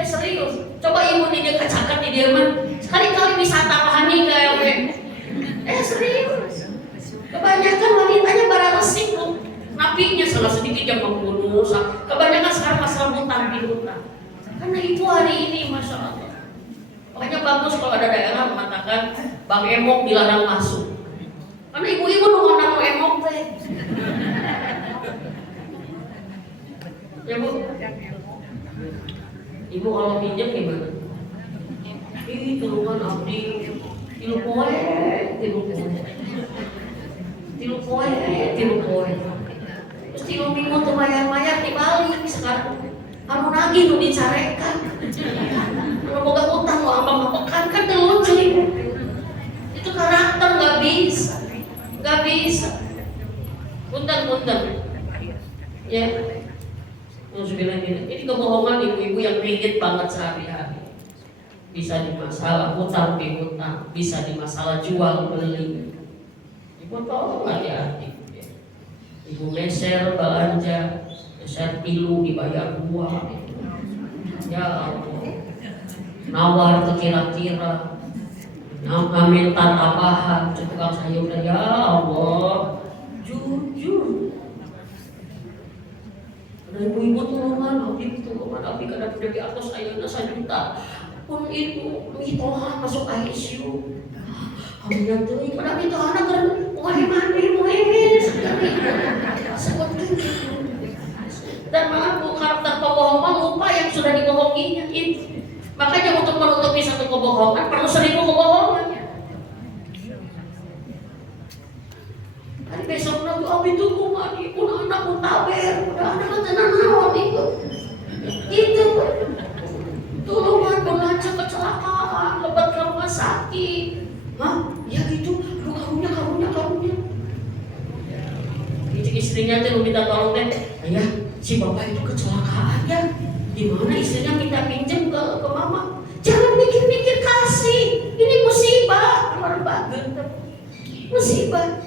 Serius. Coba ibu di dia kecakat di dia mah. Sekali-kali bisa tambahan nikah serius. Kebanyakan wanitanya bara resik loh. Napinya salah sedikit yang membunuh. Kebanyakan sekarang masalah hutang di hutang. Karena ibu hari ini masya Allah. Makanya bagus kalau ada daerah mengatakan Bang Emok dilarang masuk. Karena ibu-ibu nunggu nang emok teh. Ya bu. Ibu kalau pinjam gimana? Ih tulungan abdi. Tilu poe. Terus tilu minggu tuh mayar dibalik sekarang. Kamu lagi nu dicarekan. Kalau boga utang lo ambang-ambekan kan lucu ibu. Itu karakter nggak bisa. Gak bisa. Punten. Ya. Ini kebohongan ibu-ibu yang ringgit banget sehari-hari. Bisa di masalah hutang piutang, bisa di masalah jual beli. Ibu tahu hati-hati. Ibu meser belanja, meser pilu dibayar uang. Ya Allah. nawar ke kira-kira, ngamintan abahan tukang sayur. Ya Allah, jujur. Ada ibu-ibu tulungan, abdi kada punya di atas ayeuna 1 juta. Pun itu mitoha masuk ICU. Kamu teuing pada mitohana kan muheman sekali. Sebut gitu. Dan maaf bu, karakter pembohongan lupa yang sudah dibohonginya itu. Makanya untuk menutupi satu kebohongan perlu 1000 kebohongan. Hari besok nanti abdi tunggu mati pun anak pun taber, udah anak tenan naon itu. Gitu. Tulungan belanja kecelakaan, lebat ke rumah sakit. Hah? Ya gitu. Aduh karunya. Istrinya tuh minta tolong teh, ayah si bapak itu kecelakaan ya. Gimana istrinya minta pinjam ke mama? Jangan mikir-mikir kasih. Ini musibah, luar banget. Musibah.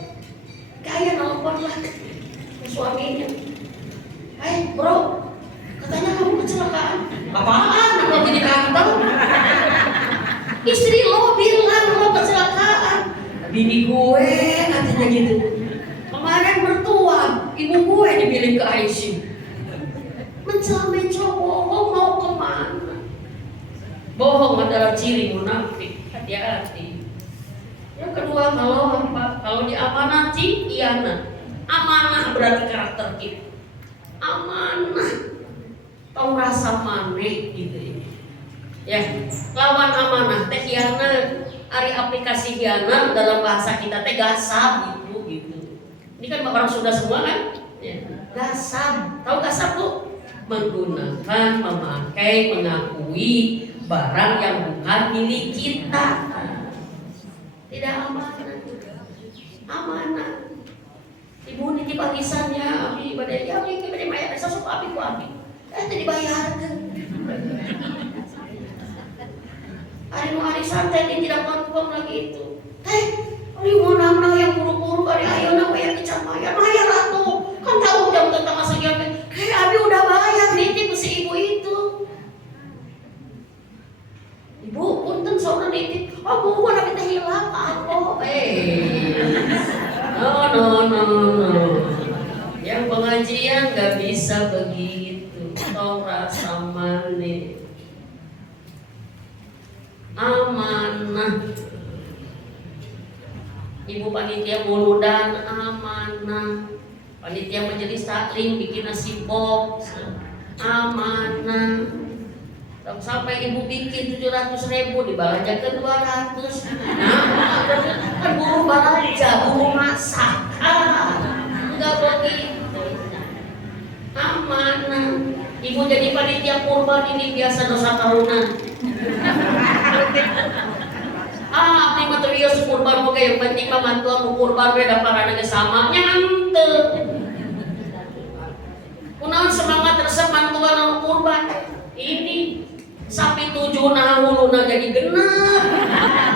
Kayak nelfon lah ke suaminya. Hai bro, katanya kamu kecelakaan. Apaan? Aku jadi kantong. Istri lo bilang lo kecelakaan. Bini gue katanya gitu. Kemarin mertua, ibu gue dibilang ke ICU. Mencela-mencela bohong mau kemana? Bohong adalah ciri munafik. Hati-hati. Yang kedua, kalau diamanati, iana. Amanah berarti karakter kita. Amanah. Tahu rasa maneh gitu ya. Ya, lawan amanah teh hianat. Ari aplikasi hianat dalam bahasa kita teh gasab gitu. Ini kan orang Sunda semua kan? Ya. Gasab. Tahu gasab bu? Menggunakan, memakai, mengakui barang yang bukan milik kita. Tidak amanah. Amanah. Ibu nitip arisannya, abi badai mayat desa sok abi ku abi. Tadi dibayarkan. Ari nu arisan teh tidak confirm lagi itu. Ari mau nambah yang buru-buru ari ayeuna bayar ke can bayar atuh. Kan tahu jam tentang sekian teh. Abi udah bayar nitip si ibu itu. Ibu punten saudara nitip. Oh bu, anak kita hilang apa? No. Yang pengajian gak bisa begitu. Tong rasa maneh. Amanah. Ibu panitia muludan amanah. Panitia majelis taklim bikin nasi box amanah. Sampai ibu bikin 700.000 dibalanjakan 200. Nah, kan buru balanja, buru masak. Enggak begitu. Amanah. Ibu jadi panitia kurban ini biasa dosa tahunan. Abdi mah teu ieu kurban boga yang penting mah mantuan kurban we da parana sama nyante. Kunaon semangat resep mantuan anu kurban? Ini sapi 7 nah huluna jadi genep.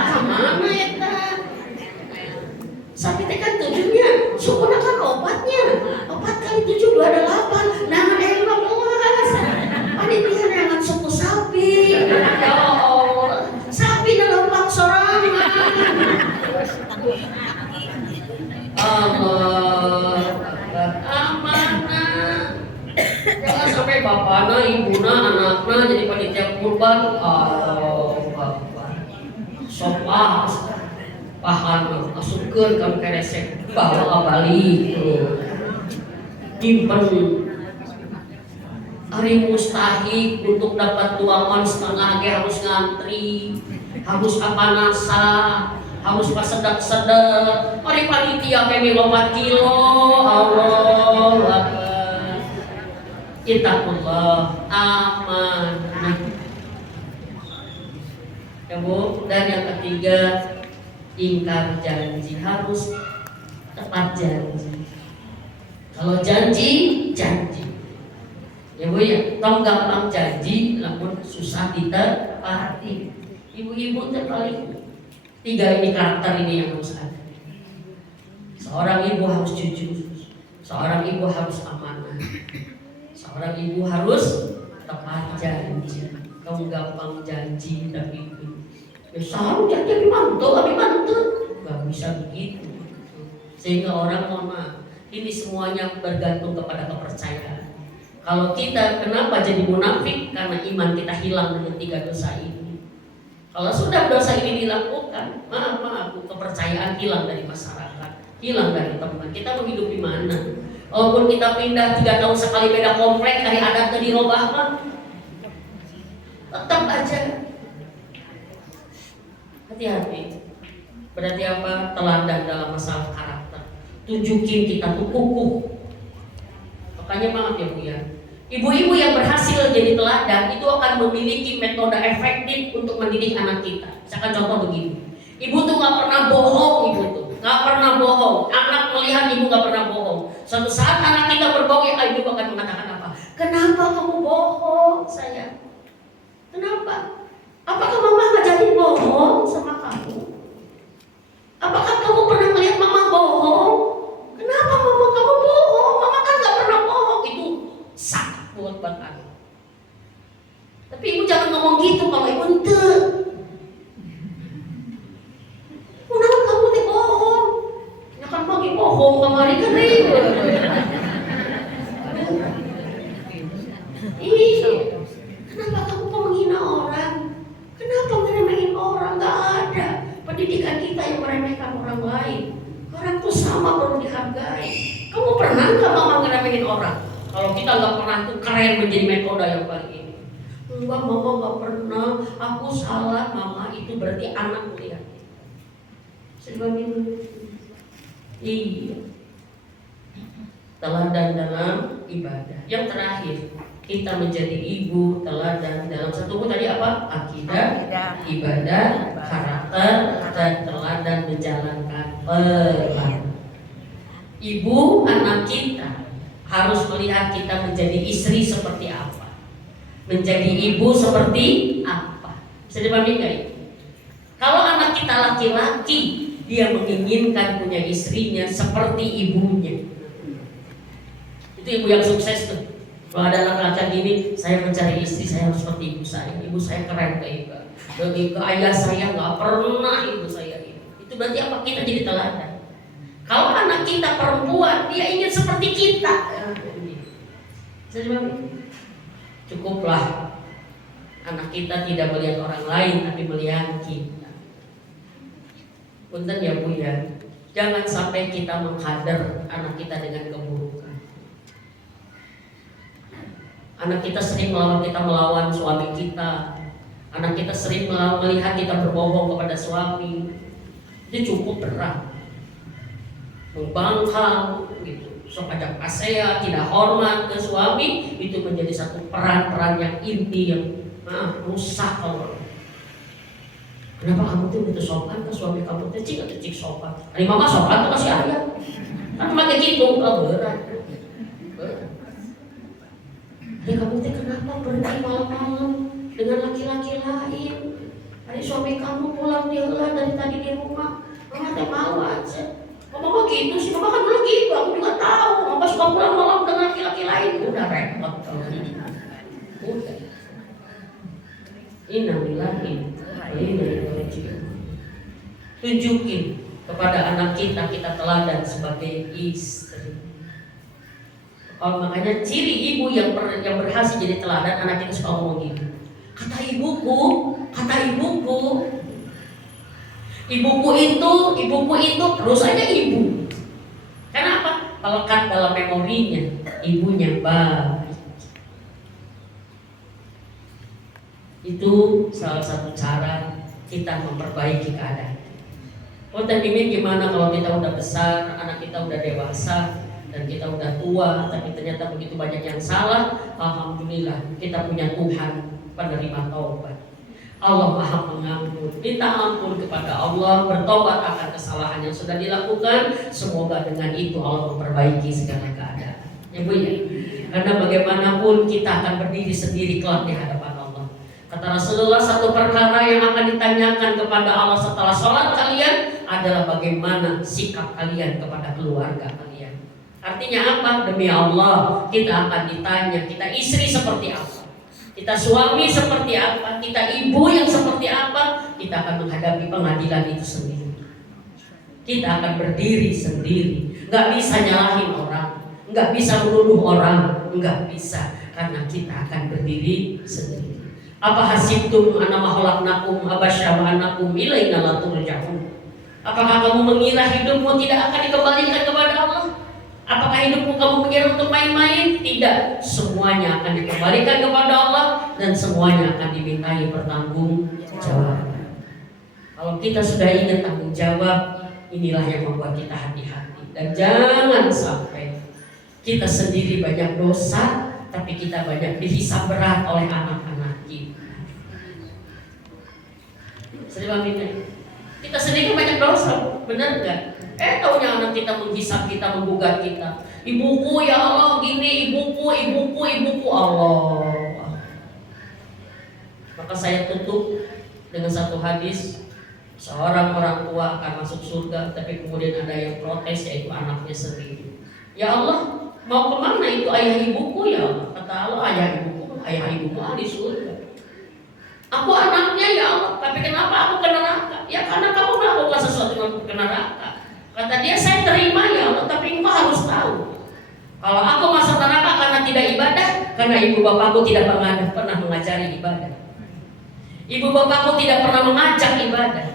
Kamana eta? Sapi teh kan 7-nya, sukuna kan obatnya. 4 kali 7 28. Nah, 15. Panitia jangan suku sapi. Ya Allah. Sapi dalam bak sorangan. Amanah. Jangan sampai bapakna, ibuna, anakna jadi panitia kurban. Sopa paham asupkeun ka keresek bawa balik. Timpen hari mustahil untuk dapat tuangan setengah ge harus ngantri, harus kapanasa, harus pasedak-sedak. Hari panitia kami 4 kilo. Allah Akbar. Ittaqullah, amanah. Ya Bu, dan yang ketiga ingkar janji, harus tepat janji. Kalau janji. Ya Bu ya, tong gampang janji, namun susah ditepati. Ibu-ibu teh paling 3 ini karakter ini yang harus ada. Seorang ibu harus jujur, seorang ibu harus amanah, seorang ibu harus tepat janji. Kamu gampang janji tapi ya selalu jadi mantu, nggak bisa begitu. Sehingga orang mohon maaf, ini semuanya bergantung kepada kepercayaan. Kalau kita kenapa jadi munafik? Karena iman kita hilang dengan 3 dosa ini. Kalau sudah dosa ini dilakukan, maaf, kepercayaan hilang dari masyarakat, hilang dari teman. Kita mau hidup di mana? Walaupun kita pindah 3 tahun sekali beda komplek, dari adatnya dirubah mah, tetap aja. Hati-hati. Berarti apa? Teladan dalam masalah karakter. Tunjukin kita tuh kukuh. Makanya maaf ya Bu ya, ibu-ibu yang berhasil jadi teladan itu akan memiliki metode efektif untuk mendidik anak kita. Misalkan contoh begini, ibu tuh nggak pernah bohong, nggak pernah bohong. Anak melihat ibu nggak pernah bohong. Suatu saat anak kita berbohong, ibu akan mengatakan apa? Kenapa kamu bohong, sayang? Kenapa? Apakah mama ngajarin bohong sama kamu? Apakah kamu pernah melihat mama bohong? Kenapa mama kamu bohong? Mama kan nggak pernah bohong. Itu sakit buat anak. Tapi ibu jangan ngomong gitu kalau ibu ente. Kenapa kamu teh bohong? Ya kan pagi bohong kemarin kan ribet. Iya. Kenapa kamu kok menghina orang? Kenapa ngeremehin orang? Gak ada pendidikan kita yang meremehkan orang lain. Orang tuh sama perlu dihargai. Kamu pernah nggak mama ngeremehin orang? Kalau kita nggak pernah tuh keren menjadi metode yang paling ini. Enggak, mama nggak pernah. Aku salah, mama. Itu berarti anak melihat. Sebab itu, iya. Teladan dalam ibadah. Yang terakhir, kita menjadi ibu teladan dalam satu tadi apa? Akidah, ibadah, karakter, dan teladan menjalankan peran. Ibu anak kita harus melihat kita menjadi istri seperti apa, menjadi ibu seperti apa. Bisa dipahami nggak itu? Kalau anak kita laki-laki, dia menginginkan punya istrinya seperti ibunya. Itu ibu yang sukses tuh. Kalau ada laki-laki gini, saya mencari istri saya harus seperti ibu saya. Ibu saya keren kayak ibu. Ke ayah saya nggak pernah ibu saya ini. Itu berarti apa? Kita jadi teladan. Kalau anak kita perempuan, dia ingin seperti kita. Cukuplah anak kita tidak melihat orang lain, tapi melihat kita. Punten ya Bu ya, jangan sampai kita menghadir anak kita dengan keburukan. Anak kita sering melawan suami kita. Anak kita sering melihat kita berbohong kepada suami. Itu cukup berat. Membangkang gitu, sok ajak asea, tidak hormat ke suami, itu menjadi satu peran-peran yang inti yang rusak kalau. Kenapa kamu tuh begitu sopan ke suami kamu? Cik sopan. Hari mama sopan tuh kasih ayah. Kan pakai gitu, berat. Hari kamu tuh kenapa pergi malam-malam dengan laki-laki lain? Hari suami kamu pulang dia dari tadi di rumah, mama teh mau aja. Mama gitu sih, mama kan dulu gitu, aku juga tahu. Mama suka pulang malam dengan laki-laki lain, udah repot kalau ini. Udah. Innalillahi wa inna ilaihi raji'un. Tunjukin kepada anak kita teladan sebagai istri. Makanya ciri ibu yang berhasil jadi teladan, anak kita suka ngomong gitu. Kata ibuku, ibuku itu terus aja ibu. Kenapa? Melekat dalam memorinya, ibunya baik. Itu salah satu cara kita memperbaiki keadaan. Oh, tapi gimana kalau kita udah besar, anak kita udah dewasa, dan kita udah tua, tapi ternyata begitu banyak yang salah. Alhamdulillah kita punya Tuhan penerima taubat. Allah Maha Pengampun. Minta ampun kepada Allah, bertobat akan kesalahan yang sudah dilakukan. Semoga dengan itu Allah memperbaiki segala keadaan. Ya Bu ya. Karena bagaimanapun kita akan berdiri sendiri kelak di hadapan Allah. Kata Rasulullah, satu perkara yang akan ditanyakan kepada Allah setelah sholat kalian adalah bagaimana sikap kalian kepada keluarga kalian. Artinya apa? Demi Allah kita akan ditanya, kita istri seperti apa? kita suami seperti apa, kita ibu yang seperti apa, kita akan menghadapi pengadilan itu sendiri. Kita akan berdiri sendiri, nggak bisa nyalahin orang, nggak bisa menuduh orang, nggak bisa, karena kita akan berdiri sendiri. Apa hasibtum annama khalaqnakum abasya wa annakum ilaina la turja'un? Apakah kamu mengira hidupmu tidak akan dikembalikan kepada Allah? Apakah hidupmu kamu mengira untuk main-main? Tidak, semuanya akan dikembalikan kepada Allah dan semuanya akan dimintai pertanggungjawaban. Kalau kita sudah ingat tanggung jawab, inilah yang membuat kita hati-hati. Dan jangan sampai kita sendiri banyak dosa, tapi kita banyak dihisab berat oleh anak-anak kita. Kita sendiri banyak dosa, benar nggak? Taunya anak kita menghisap kita, menggugat kita. Ibuku ya Allah gini, ibuku Allah. Maka saya tutup dengan satu hadis. Seorang orang tua akan masuk surga, tapi kemudian ada yang protes, yaitu anaknya sendiri. Ya Allah, mau kemana itu ayah ibuku ya Allah? Kata Allah, ayah ibuku di surga. Aku anaknya ya Allah, tapi kenapa aku ke neraka? Ya karena kamu melakukan sesuatu yang ke neraka. Kata dia, saya terima ya Allah, tapi engkau harus tahu, kalau aku masuk neraka karena tidak ibadah, karena ibu bapakku tidak pernah mengajari ibadah. Ibu bapakku tidak pernah mengajak ibadah.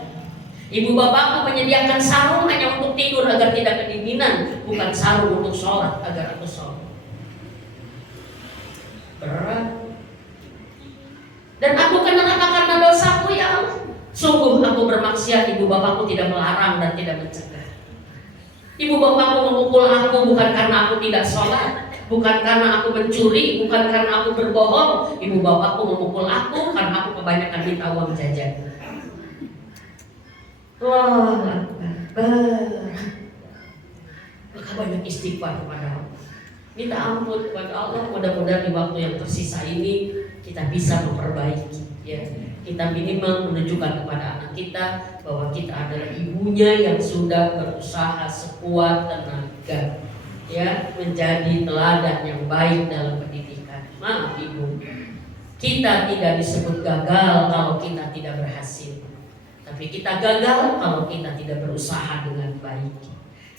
Ibu bapakku menyediakan sarung hanya untuk tidur agar tidak kedinginan, bukan sarung untuk sholat agar aku sholat. Berat. Dan aku ke neraka karena dosaku ya Allah. Sungguh aku bermaksiat, ibu bapakku tidak melarang dan tidak mencegah. Ibu bapakku memukul aku bukan karena aku tidak sholat, bukan karena aku mencuri, bukan karena aku berbohong. Ibu bapakku memukul aku karena aku kebanyakan minta uang jajan. Wah, maka banyak istighfar kepada Allah. Minta ampun kepada Allah. Mudah-mudahan di waktu yang tersisa ini kita bisa memperbaiki, ya. Kita minimal menunjukkan kepada anak kita bahwa kita adalah ibunya yang sudah berusaha sekuat tenaga, ya, menjadi teladan yang baik dalam pendidikan. Maaf ibu, kita tidak disebut gagal kalau kita tidak berhasil, tapi kita gagal kalau kita tidak berusaha dengan baik.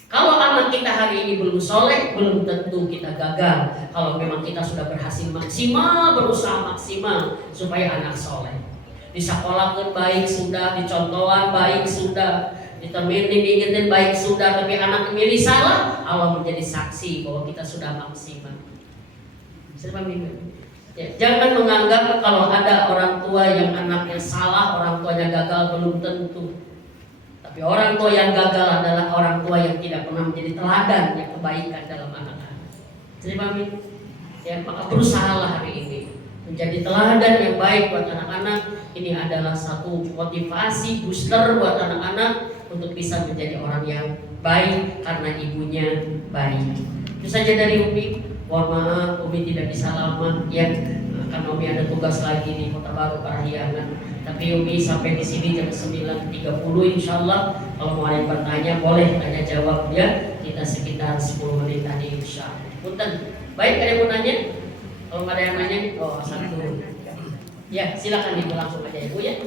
Kalau anak kita hari ini belum soleh, belum tentu kita gagal. Kalau memang kita sudah berhasil maksimal, berusaha maksimal supaya anak soleh. Di sekolah kan baik sudah, di contohan baik sudah, di termini diingetin baik sudah, tapi anak milih salah, Allah menjadi saksi bahwa kita sudah maksimal. Ya, jangan menganggap kalau ada orang tua yang anaknya salah, orang tuanya gagal, belum tentu. Tapi orang tua yang gagal adalah orang tua yang tidak pernah menjadi teladan yang kebaikan dalam anak-anak. Ya, maka berusahalah hari ini menjadi teladan yang baik buat anak-anak. Ini adalah satu motivasi booster buat anak-anak untuk bisa menjadi orang yang baik karena ibunya baik. Itu saja dari Umi. Mohon maaf Umi tidak bisa lama, ya, karena Umi ada tugas lagi di Kota Baru Parahyangan. Tapi Umi sampai di sini jam 9.30 insyaallah. Kalau mau ada yang bertanya boleh tanya jawab, ya. Kita sekitar 10 menit tadi insyaallah. Punten. Baik, ada yang mau nanya? Kalau ada yang nanya, oh satu. Ya, silakan Ibu langsung aja Ibu, ya.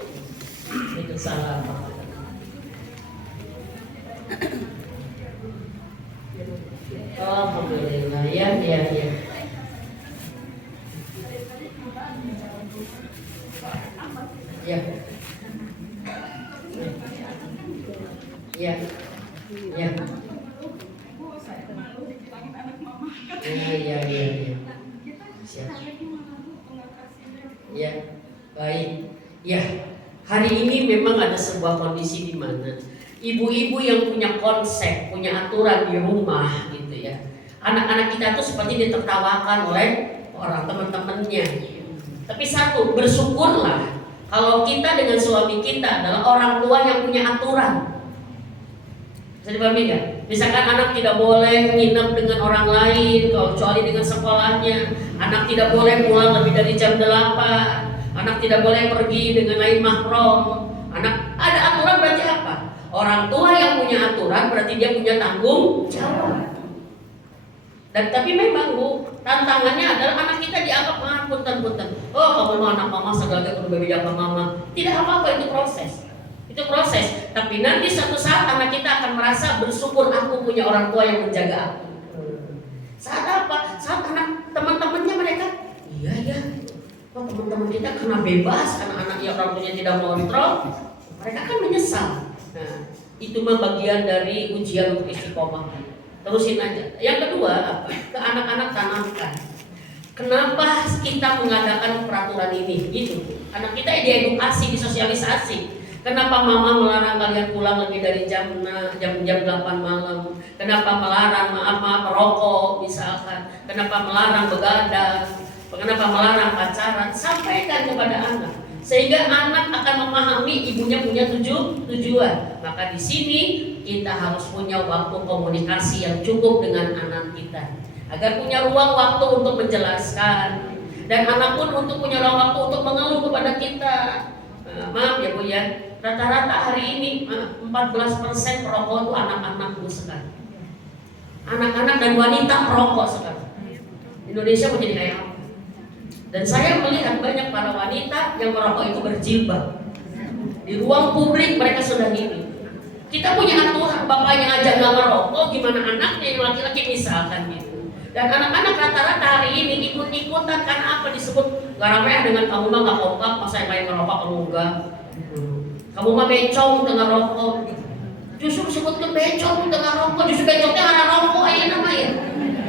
Waalaikumsalam. Alhamdulillah, ya. Ya. Ya. Ya. Ya. Siap. Ya, baik. Ya, hari ini memang ada sebuah kondisi di mana ibu-ibu yang punya konsep, punya aturan di rumah gitu ya. Anak-anak kita tuh seperti ditertawakan oleh orang teman-temannya. Tapi satu, bersyukurlah kalau kita dengan suami kita adalah orang tua yang punya aturan. Bisa dipahami nggak? Misalkan anak tidak boleh nginep dengan orang lain kecuali dengan sekolahnya. Anak tidak boleh pulang lebih dari jam 8. Anak tidak boleh pergi dengan lain mahram. Anak ada aturan berarti apa? Orang tua yang punya aturan berarti dia punya tanggung jawab. Dan tapi memang Bu, tantangannya adalah anak kita dianggap punten-punten. Oh, kamu mah anak mama segala kudu beda ke mama. Tidak apa-apa, itu proses. Itu proses. Tapi nanti suatu saat anak kita akan merasa bersyukur aku punya orang tua yang menjaga aku. Saat apa? Saat anak teman-temannya mereka, iya ya, oh, teman-teman kita kena bebas karena anak yang orang tuanya tidak mengontrol, mereka kan menyesal. Nah, itu mah bagian dari ujian untuk istiqomah. Terusin aja. Yang kedua, apa? Ke anak-anak tanamkan. Kenapa kita mengadakan peraturan ini? Gitu. Anak kita diedukasi, disosialisasi. Kenapa mama melarang kalian pulang lebih dari jam 8 malam? Kenapa melarang maaf merokok misalkan? Kenapa melarang begadang? Kenapa melarang pacaran? Sampaikan kepada anak. Sehingga anak akan memahami ibunya punya tujuan. Maka di sini kita harus punya waktu komunikasi yang cukup dengan anak kita, agar punya ruang waktu untuk menjelaskan, dan anak pun untuk punya ruang waktu untuk mengeluh kepada kita. Maaf ya Bu ya, rata-rata hari ini 14% perokok itu anak-anak Bu sekarang. Anak-anak dan wanita perokok sekarang. Indonesia mau jadi kayak apa? Dan saya melihat banyak para wanita yang merokok itu berjilbab. Di ruang publik mereka sudah ini. Kita punya aturan, bapaknya aja nggak merokok, gimana anaknya yang laki-laki misalkan gitu. Dan anak-anak rata-rata hari ini ikut-ikutan karena apa disebut garamnya dengan kamu mah nggak kompak, masa yang lain ngerokok kamu enggak. Kamu mah bencong tengah rokok. Justru disebutkan bencong tengah rokok, justru bencongnya karena rokok aja namanya.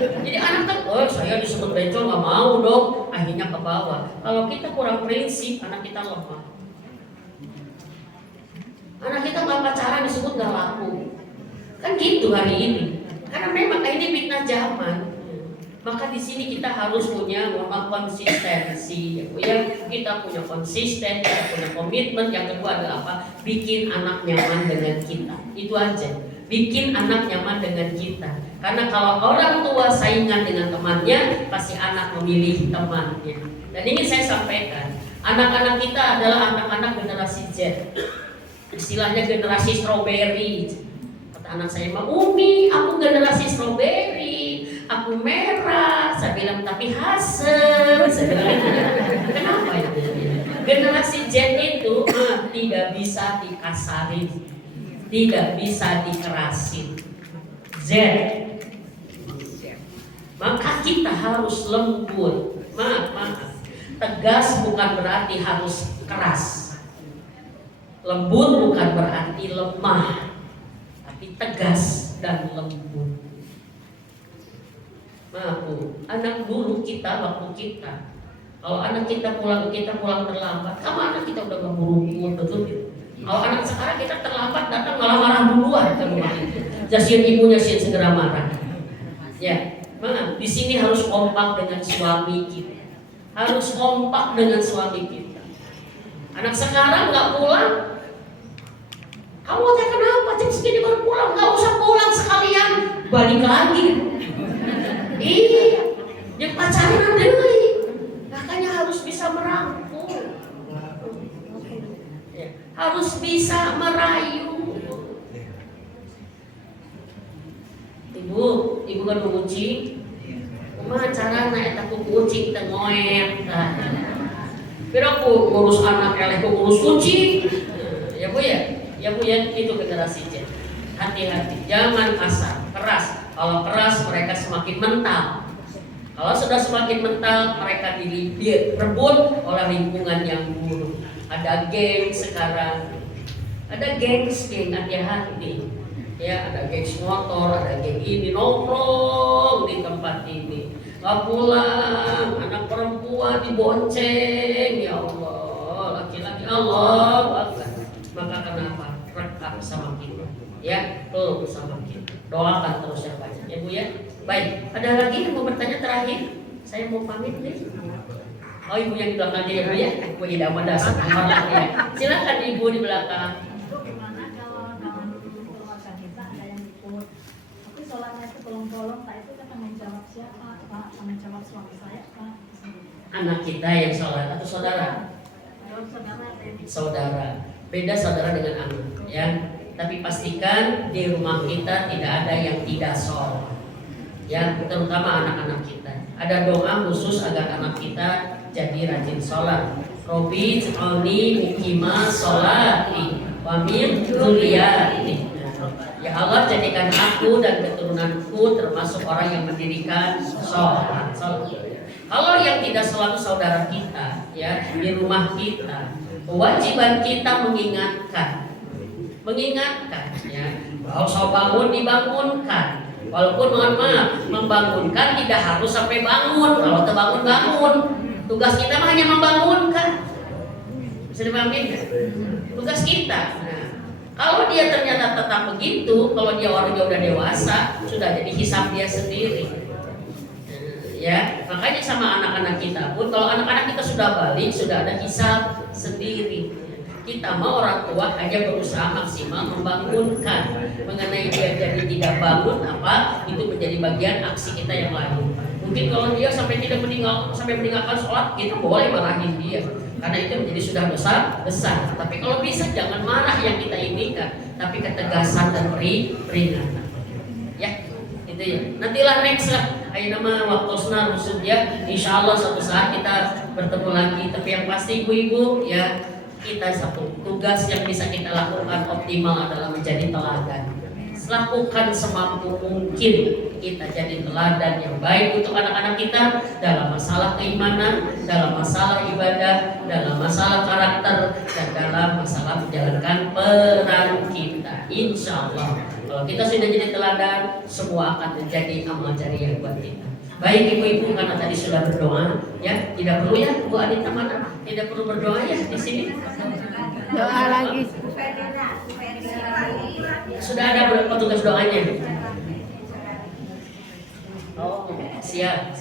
Jadi anak kan, oh saya disebut bencong nggak mau dong, akhirnya ke bawah. Kalau kita kurang prinsip, anak kita lemah. Anak kita nggak pacaran disebut nggak laku, kan gitu hari ini. Karena memang ini fitnah zaman. Maka di sini kita harus punya konsistensi, ya Bu ya. Kita punya konsisten, kita punya komitmen. Yang kedua adalah apa? Bikin anak nyaman dengan kita. Itu aja. Bikin anak nyaman dengan kita. Karena kalau orang tua saingan dengan temannya, pasti anak memilih temannya. Dan ini saya sampaikan, anak-anak kita adalah anak-anak generasi Z. Istilahnya generasi strawberry. Kata anak saya, "Ma, Umi, aku generasi strawberry, aku merah." Saya bilang, "Tapi hasem." Saya bilang, kenapa ya? Generasi Z itu tidak bisa dikasarin, tidak bisa dikerasin. Z. Maka kita harus lembut. Maaf. Tegas bukan berarti harus keras. Lembut bukan berarti lemah, tapi tegas dan lembut. Maaf Bu, anak dulu kita waktu kita, kalau anak kita pulang terlambat, kamu anak kita udah ngeburu-buru, betul ya? Kalau anak sekarang kita terlambat datang malah marah duluan ke rumah. Jasian ibunya segera marah. Ya, maaf. Di sini harus kompak dengan suami kita, harus kompak dengan suami kita. Anak sekarang nggak pulang. Kamu teh kenapa jam segini baru pulang? Nggak usah pulang sekalian, balik lagi. Iya, yang pacaran deui. Makanya harus bisa merangkul, ya, harus bisa merayu. Ibu kan mengucing. Kumaha carana eta ku kucing teh ngoek tah. Pira ku ngurus anak eleh ku ngurus kucing. Ya Bu ya. Ya Bu ya, itu generasi Z. Hati-hati, jangan kasar, keras. Kalau keras mereka semakin mental. Kalau sudah semakin mental, mereka direbut oleh lingkungan yang buruk. Ada geng sekarang, ada geng, hati-hati. Ya, ada geng motor, ada geng ini nongkrong di tempat ini. Gak pulang, anak perempuan dibonceng, ya Allah, laki-laki Allah. Maka kenapa? Rekam sama kita, ya, peluk sama kita, doakan terus yang banyak, ya Bu ya. Baik, ada lagi yang mau bertanya terakhir? Saya mau pamit nih. Oh, ibu yang di belakang aja ya Bu ya. Ibu tidak mau dasar orang ya. Silakan ibu di belakang. Gimana kalau dalam keluarga kita ada yang ikut, tapi sholatnya itu bolong-bolong, tak itu kan tanggung jawab siapa? Pak, tanggung jawab suami saya, Pak. Anak kita yang sholat atau saudara? Saudara. Beda saudara dengan anak, ya. Tapi pastikan di rumah kita tidak ada yang tidak sholat. ya, terutama anak-anak kita. Ada doa khusus agar anak kita jadi rajin sholat. Robi ij'alni muqima sholati wa min dzurriyyati. Ya Allah, jadikan aku dan keturunanku termasuk orang yang mendirikan sholat. Kalau yang tidak selalu saudara kita, ya, di rumah kita, kewajiban kita mengingatkan, ya, kalau bangun dibangunkan. Walaupun mohon maaf, membangunkan tidak harus sampai bangun. Kalau terbangun, tugas kita mah hanya membangunkan. Bisa dipahami nggak? Tugas kita. Nah, kalau dia ternyata tetap begitu, kalau dia orangnya udah dewasa, sudah jadi hisab dia sendiri. Ya, makanya sama anak-anak kita pun, kalau anak-anak kita sudah balik, sudah ada hisab sendiri. Kita mau orang tua hanya berusaha maksimal membangunkan. Mengenai dia jadi tidak bangun, apa itu menjadi bagian aksi kita yang lain. Mungkin kalau dia sampai meninggalkan sholat, kita boleh marahin dia, karena itu menjadi sudah dosa besar. Tapi kalau bisa jangan marah yang kita inginkan, tapi ketegasan dan peringatan. Ya, itu ya. Nantilah next lah. Ayo nama waktu senar rusuk ya. Insya Allah suatu saat kita bertemu lagi. Tapi yang pasti ibu-ibu ya, kita satu tugas yang bisa kita lakukan optimal adalah menjadi teladan. Lakukan semampu mungkin kita jadi teladan yang baik untuk anak-anak kita dalam masalah keimanan, dalam masalah ibadah, dalam masalah karakter, dan dalam masalah menjalankan peran kita. Insya Allah kalau kita sudah jadi teladan, semua akan menjadi amal jariah buat kita. Baik ibu-ibu, karena tadi sudah berdoa, ya tidak perlu ya Bu Anita mana, tidak perlu berdoa ya di sini. Doa lagi. Sudah ada berapa tugas doanya? Oh, siap.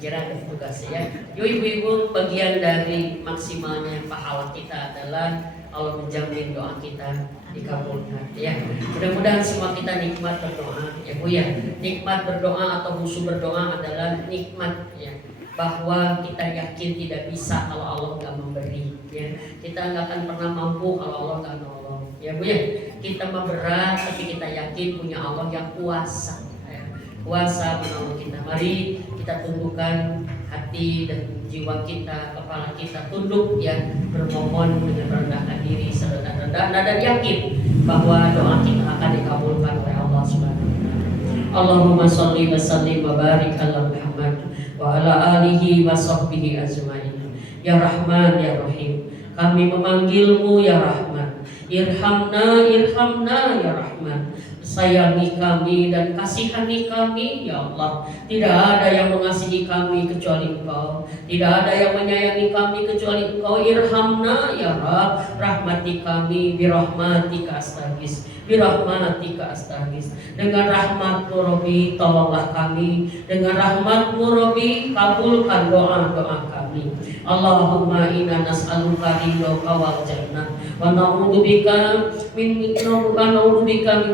Kira tugas ya. Yo ibu-ibu, bagian dari maksimalnya pahala kita adalah Allah menjamin doa kita dikabulkan ya. Mudah-mudahan semua kita nikmat berdoa ya Bu ya. Nikmat berdoa atau khusyuk berdoa adalah nikmat ya, bahwa kita yakin tidak bisa kalau Allah nggak memberi ya. Kita nggak akan pernah mampu kalau Allah nggak nolong ya Bu ya. Kita mah berat tapi kita yakin punya Allah yang kuasa ya. Kuasa menolong kita. Mari kita tundukkan hati dan jiwa kita, kepala kita tunduk ya, bermohon dengan merendahkan diri serendah-rendahnya dan yakin bahwa doa kita akan dikabulkan oleh Allah Subhanahu wa taala. Allahumma shalli wa sallim wa barik ala Muhammad wa ala alihi wa sahbihi ajmain. Ya Rahman ya Rahim, kami memanggilmu ya Rahman. Irhamna ya Rahman. Sayangi kami dan kasihani kami ya Allah. Tidak ada yang mengasihi kami kecuali Engkau, tidak ada yang menyayangi kami kecuali Engkau. Irhamna ya Rabb, rahmati kami, birahmatika astaghis, birahmatika astaghis. Dengan rahmat-Mu Rabbi tolonglah kami, dengan rahmat-Mu Rabbi kabulkan doa-doa kami. Allahumma inna nas'aluka ridhoka wal jannah wa na'udzubika min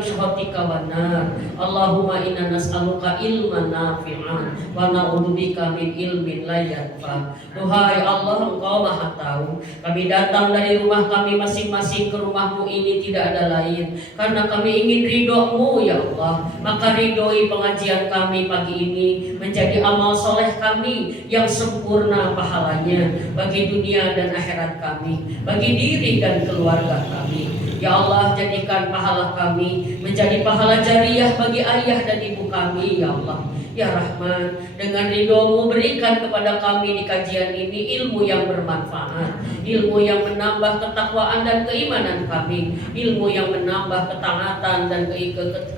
syakhatika wan nar. Allahumma inna nas'aluka ilman nafi'an wa na'udzubika min ilmin la yanfa. Duhai Allah, Engkau Maha tahu. Kami datang dari rumah kami masing-masing ke rumah-Mu ini tidak ada lain karena kami ingin ridho-Mu ya Allah. Maka ridhoi pengajian kami pagi ini menjadi amal soleh kami yang sempurna pahalanya bagi dunia dan akhirat kami, bagi diri dan keluarga kami. Ya Allah, jadikan pahala kami menjadi pahala jariah bagi ayah dan ibu kami ya Allah. Ya Rahman, dengan ridho-Mu berikan kepada kami di kajian ini ilmu yang bermanfaat, ilmu yang menambah ketakwaan dan keimanan kami, ilmu yang menambah ketaatan dan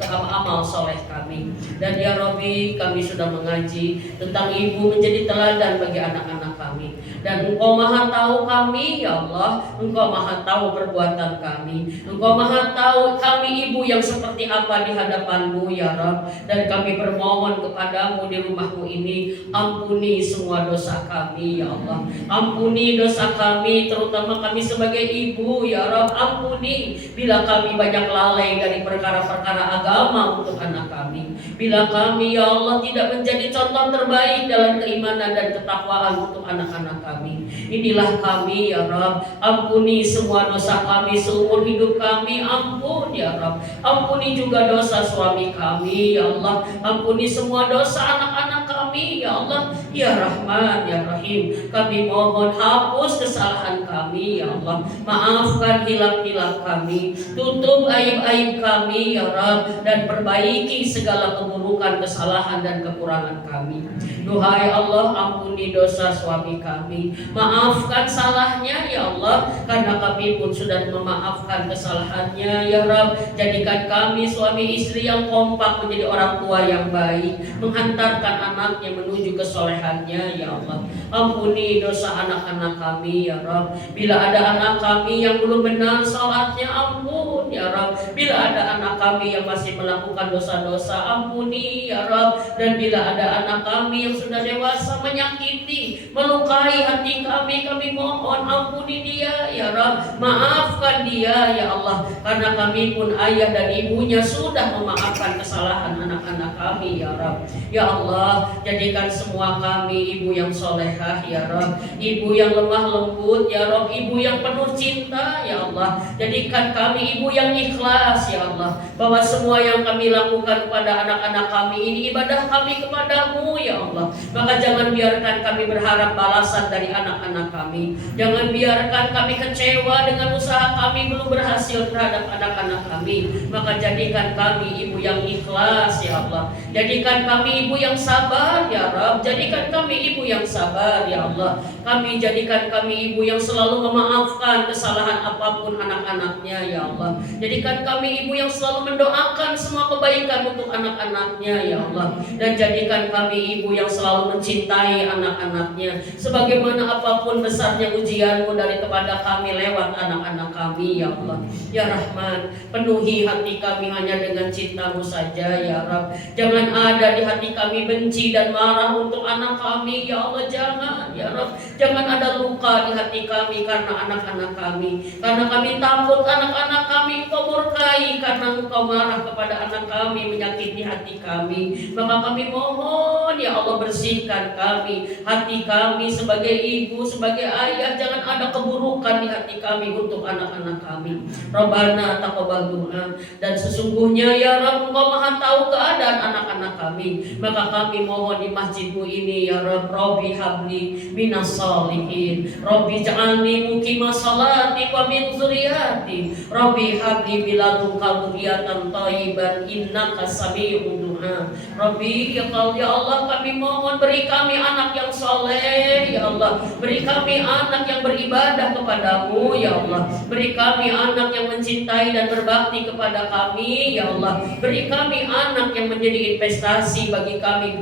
amal soleh kami. Dan ya Rabbi, kami sudah mengaji tentang ibu menjadi teladan bagi anak-anak kami. Dan Engkau Maha tahu kami ya Allah, Engkau Maha tahu perbuatan kami, Engkau Maha tahu kami ibu yang seperti apa di hadapan-Mu ya Rabb. Dan kami bermohon kepadamu di rumah-Mu ini, ampuni semua dosa kami ya Allah. Ampuni dosa kami, terutama kami sebagai ibu ya Rabb. Ampuni bila kami banyak lalai dari perkara-perkara agama untuk anak kami. Bila kami ya Allah tidak menjadi contoh terbaik dalam keimanan dan ketakwaan untuk anak-anak kami. kami. Inilah kami ya Rabb, ampuni semua dosa kami seumur hidup kami, ampun ya Rabb. Ampuni juga dosa suami kami ya Allah, ampuni semua dosa anak-anak kami ya Allah. Ya Rahman ya Rahim, kami mohon hapus kesalahan kami ya Allah, maafkan hilaf-hilaf kami, tutup aib-aib kami ya Rabb, dan perbaiki segala keburukan, kesalahan dan kekurangan kami. Duhai Allah, ampuni dosa suami kami, maafkan salahnya ya Allah, karena kami pun sudah memaafkan kesalahannya ya Rabb. Jadikan kami suami istri yang kompak, menjadi orang tua yang baik, menghantarkan anaknya menuju kesolehannya ya Allah. Ampuni dosa anak-anak kami ya Rabb. Bila ada anak kami yang belum benar salatnya, ampun ya Rabb. Bila ada anak kami yang masih melakukan dosa-dosa, ampuni ya Rabb. Dan bila ada anak kami yang sudah dewasa menyakiti, melukai hati kami, kami mohon ampuni dia ya Rabb. Maafkan dia ya Allah, karena kami pun ayah dan ibunya sudah memaafkan kesalahan anak-anak kami ya Rabb. Ya Allah, jadikan semua kami ibu yang solehah ya Rabb, ibu yang lemah lembut ya Rabb, ibu yang penuh cinta ya Allah. Jadikan kami ibu yang ikhlas ya Allah, bahwa semua yang kami lakukan kepada anak-anak kami ini ibadah kami kepadamu ya Allah. Maka jangan biarkan kami berharap balasan dari anak-anak kami, jangan biarkan kami kecewa dengan usaha kami belum berhasil terhadap anak-anak kami. Maka jadikan kami ibu yang ikhlas ya Allah, jadikan kami ibu yang sabar ya Rabb, jadikan kami ibu yang sabar ya Allah. Jadikan kami ibu yang selalu memaafkan kesalahan apapun anak-anaknya ya Allah. Jadikan kami ibu yang selalu mendoakan semua kebaikan untuk anak-anaknya ya Allah. Dan jadikan kami ibu yang selalu mencintai anak-anaknya, sebagaimana apapun besarnya ujianmu dari kepada kami lewat anak-anak kami ya Allah. Ya Rahman, penuhi hati kami hanya dengan cintamu saja ya Rabb. Jangan ada di hati kami benci dan marah untuk anak kami ya Allah, jangan ya Rabb. Jangan ada luka di hati kami karena anak-anak kami, karena kami takut anak-anak kami Engkau murkai, karena Engkau marah kepada anak kami, menyakiti hati kami. Maka kami mohon ya Allah, bersihkan kami, hati kami sebagai ibu, sebagai ayah. Jangan ada keburukan di hati kami untuk anak-anak kami. Rabbana taqabbal du'a. Dan sesungguhnya ya Rabb, Engkau maha tahu keadaan anak-anak kami. Maka kami mohon di masjidmu ini ya Rabb, Rabbi habli minas salihin, Rabbi ja'alni muqima salati wa min dzurriyyati, Rabbi habli biladunka dzurriyyatan thayyiban innaka sami'ud du'a. Rabbi ya Allah, kami mohon beri kami anak yang soleh ya Allah, beri kami anak yang beribadah kepadamu ya Allah, beri kami anak yang mencintai dan berbakti kepada kami ya Allah, beri kami anak yang menjadi investasi bagi kami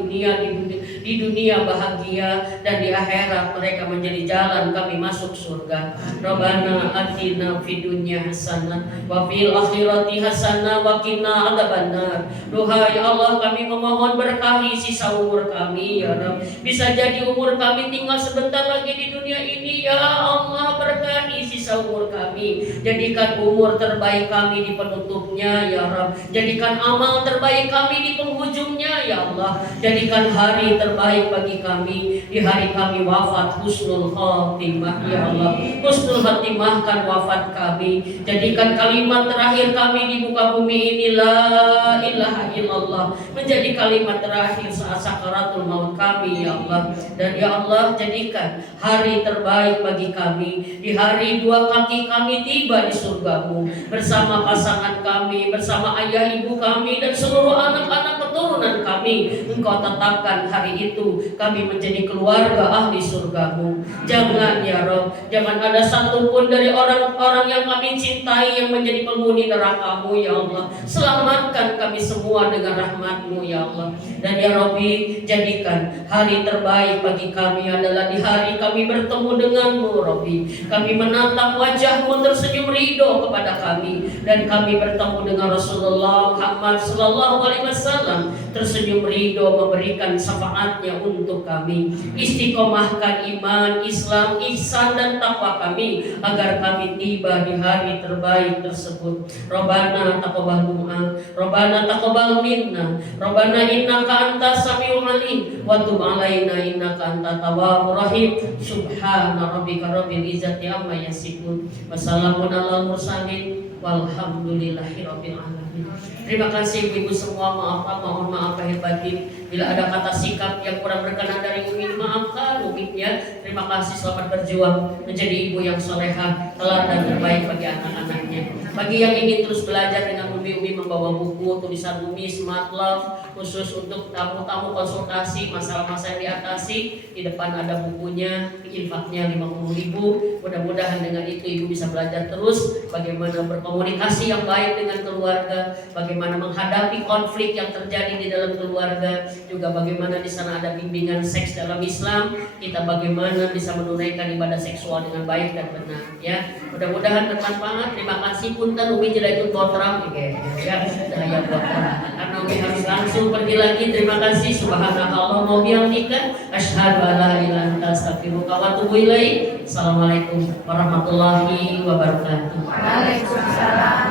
di dunia bahagia, dan di akhirat mereka menjadi jalan kami masuk surga. Rabbana atina fid dunya hasanah wa fil akhirati hasanah wa qina adzabannar. Duhai Allah, kami memohon berkahi sisa umur kami ya Rabb. Bisa jadi umur kami tinggal sebentar lagi di dunia ini ya Allah, berkahi sisa umur kami. Jadikan umur terbaik kami di penutupnya ya Rabb. Jadikan amal terbaik kami di penghujungnya ya Allah. Jadikan hari terbaik bagi kami di hari kami wafat, husnul khatimah ya Allah. Husnul khatimahkan wafat kami. Jadikan kalimat terakhir kami di muka bumi ini la ilaha illallah menjadi kalimat terakhir saat sakaratul maut kami ya Allah. Dan ya Allah, jadikan hari terbaik bagi kami di hari dua kaki kami tiba di surgamu bersama pasangan kami, bersama ayah ibu kami dan seluruh anak-anak keturunan kami. Engkau tetapkan hari itu kami menjadi keluarga ahli surgamu. Jangan ya Rabb, jangan ada satupun dari orang-orang yang kami cintai yang menjadi penghuni neraka-Mu ya Allah. Selamatkan kami semua dengan rahmat-Mu ya Allah. Dan ya Rabbi, jadikan hari terbaik bagi kami adalah di hari kami bertemu dengan-Mu Rabbi. Kami menatap wajah-Mu tersenyum ridho kepada kami, dan kami bertemu dengan Rasulullah Muhammad sallallahu alaihi wasallam Islam, tersenyum ridho memberikan syafaatnya untuk kami. Istiqomahkan iman, Islam, ihsan dan takwa kami agar kami tiba di hari terbaik tersebut. Rabbana taqabbal du'a, Rabbana taqabbal minna, Rabbana innaka antas samiul alim wa tub alaina innaka antat tawwabur rahim. Subhana rabbika rabbil izzati amma yasifun, wassalamun alal mursalin walhamdulillahi rabbil alamin. Terima kasih ibu semua, mohon maaf lahir batin bila ada kata sikap yang kurang berkenan dari Umi, maafkan Umi ya. Terima kasih, selamat berjuang menjadi ibu yang solehah, teladan terbaik bagi anak-anaknya. Bagi yang ingin terus belajar dengan Umi membawa buku tulisan Umi Smart Love khusus untuk tamu-tamu konsultasi masalah-masalah yang diatasi. Di depan ada bukunya, infaknya 50.000. Mudah-mudahan dengan itu ibu bisa belajar terus bagaimana berkomunikasi yang baik dengan keluarga, bagaimana menghadapi konflik yang terjadi di dalam keluarga, juga bagaimana di sana ada bimbingan seks dalam Islam, kita bagaimana bisa menunaikan ibadah seksual dengan baik dan benar ya. Mudah-mudahan bermanfaat. Terima kasih punten Umi tidak ikut potram ya, saya potram karena Umi harus langsung pergi lagi. Terima kasih. Subhanallah wa bihamdika asyhadu an la ilaha illa anta astaghfiruka wa atubu ilaik. Assalamualaikum warahmatullahi wabarakatuh. Waalaikumsalam.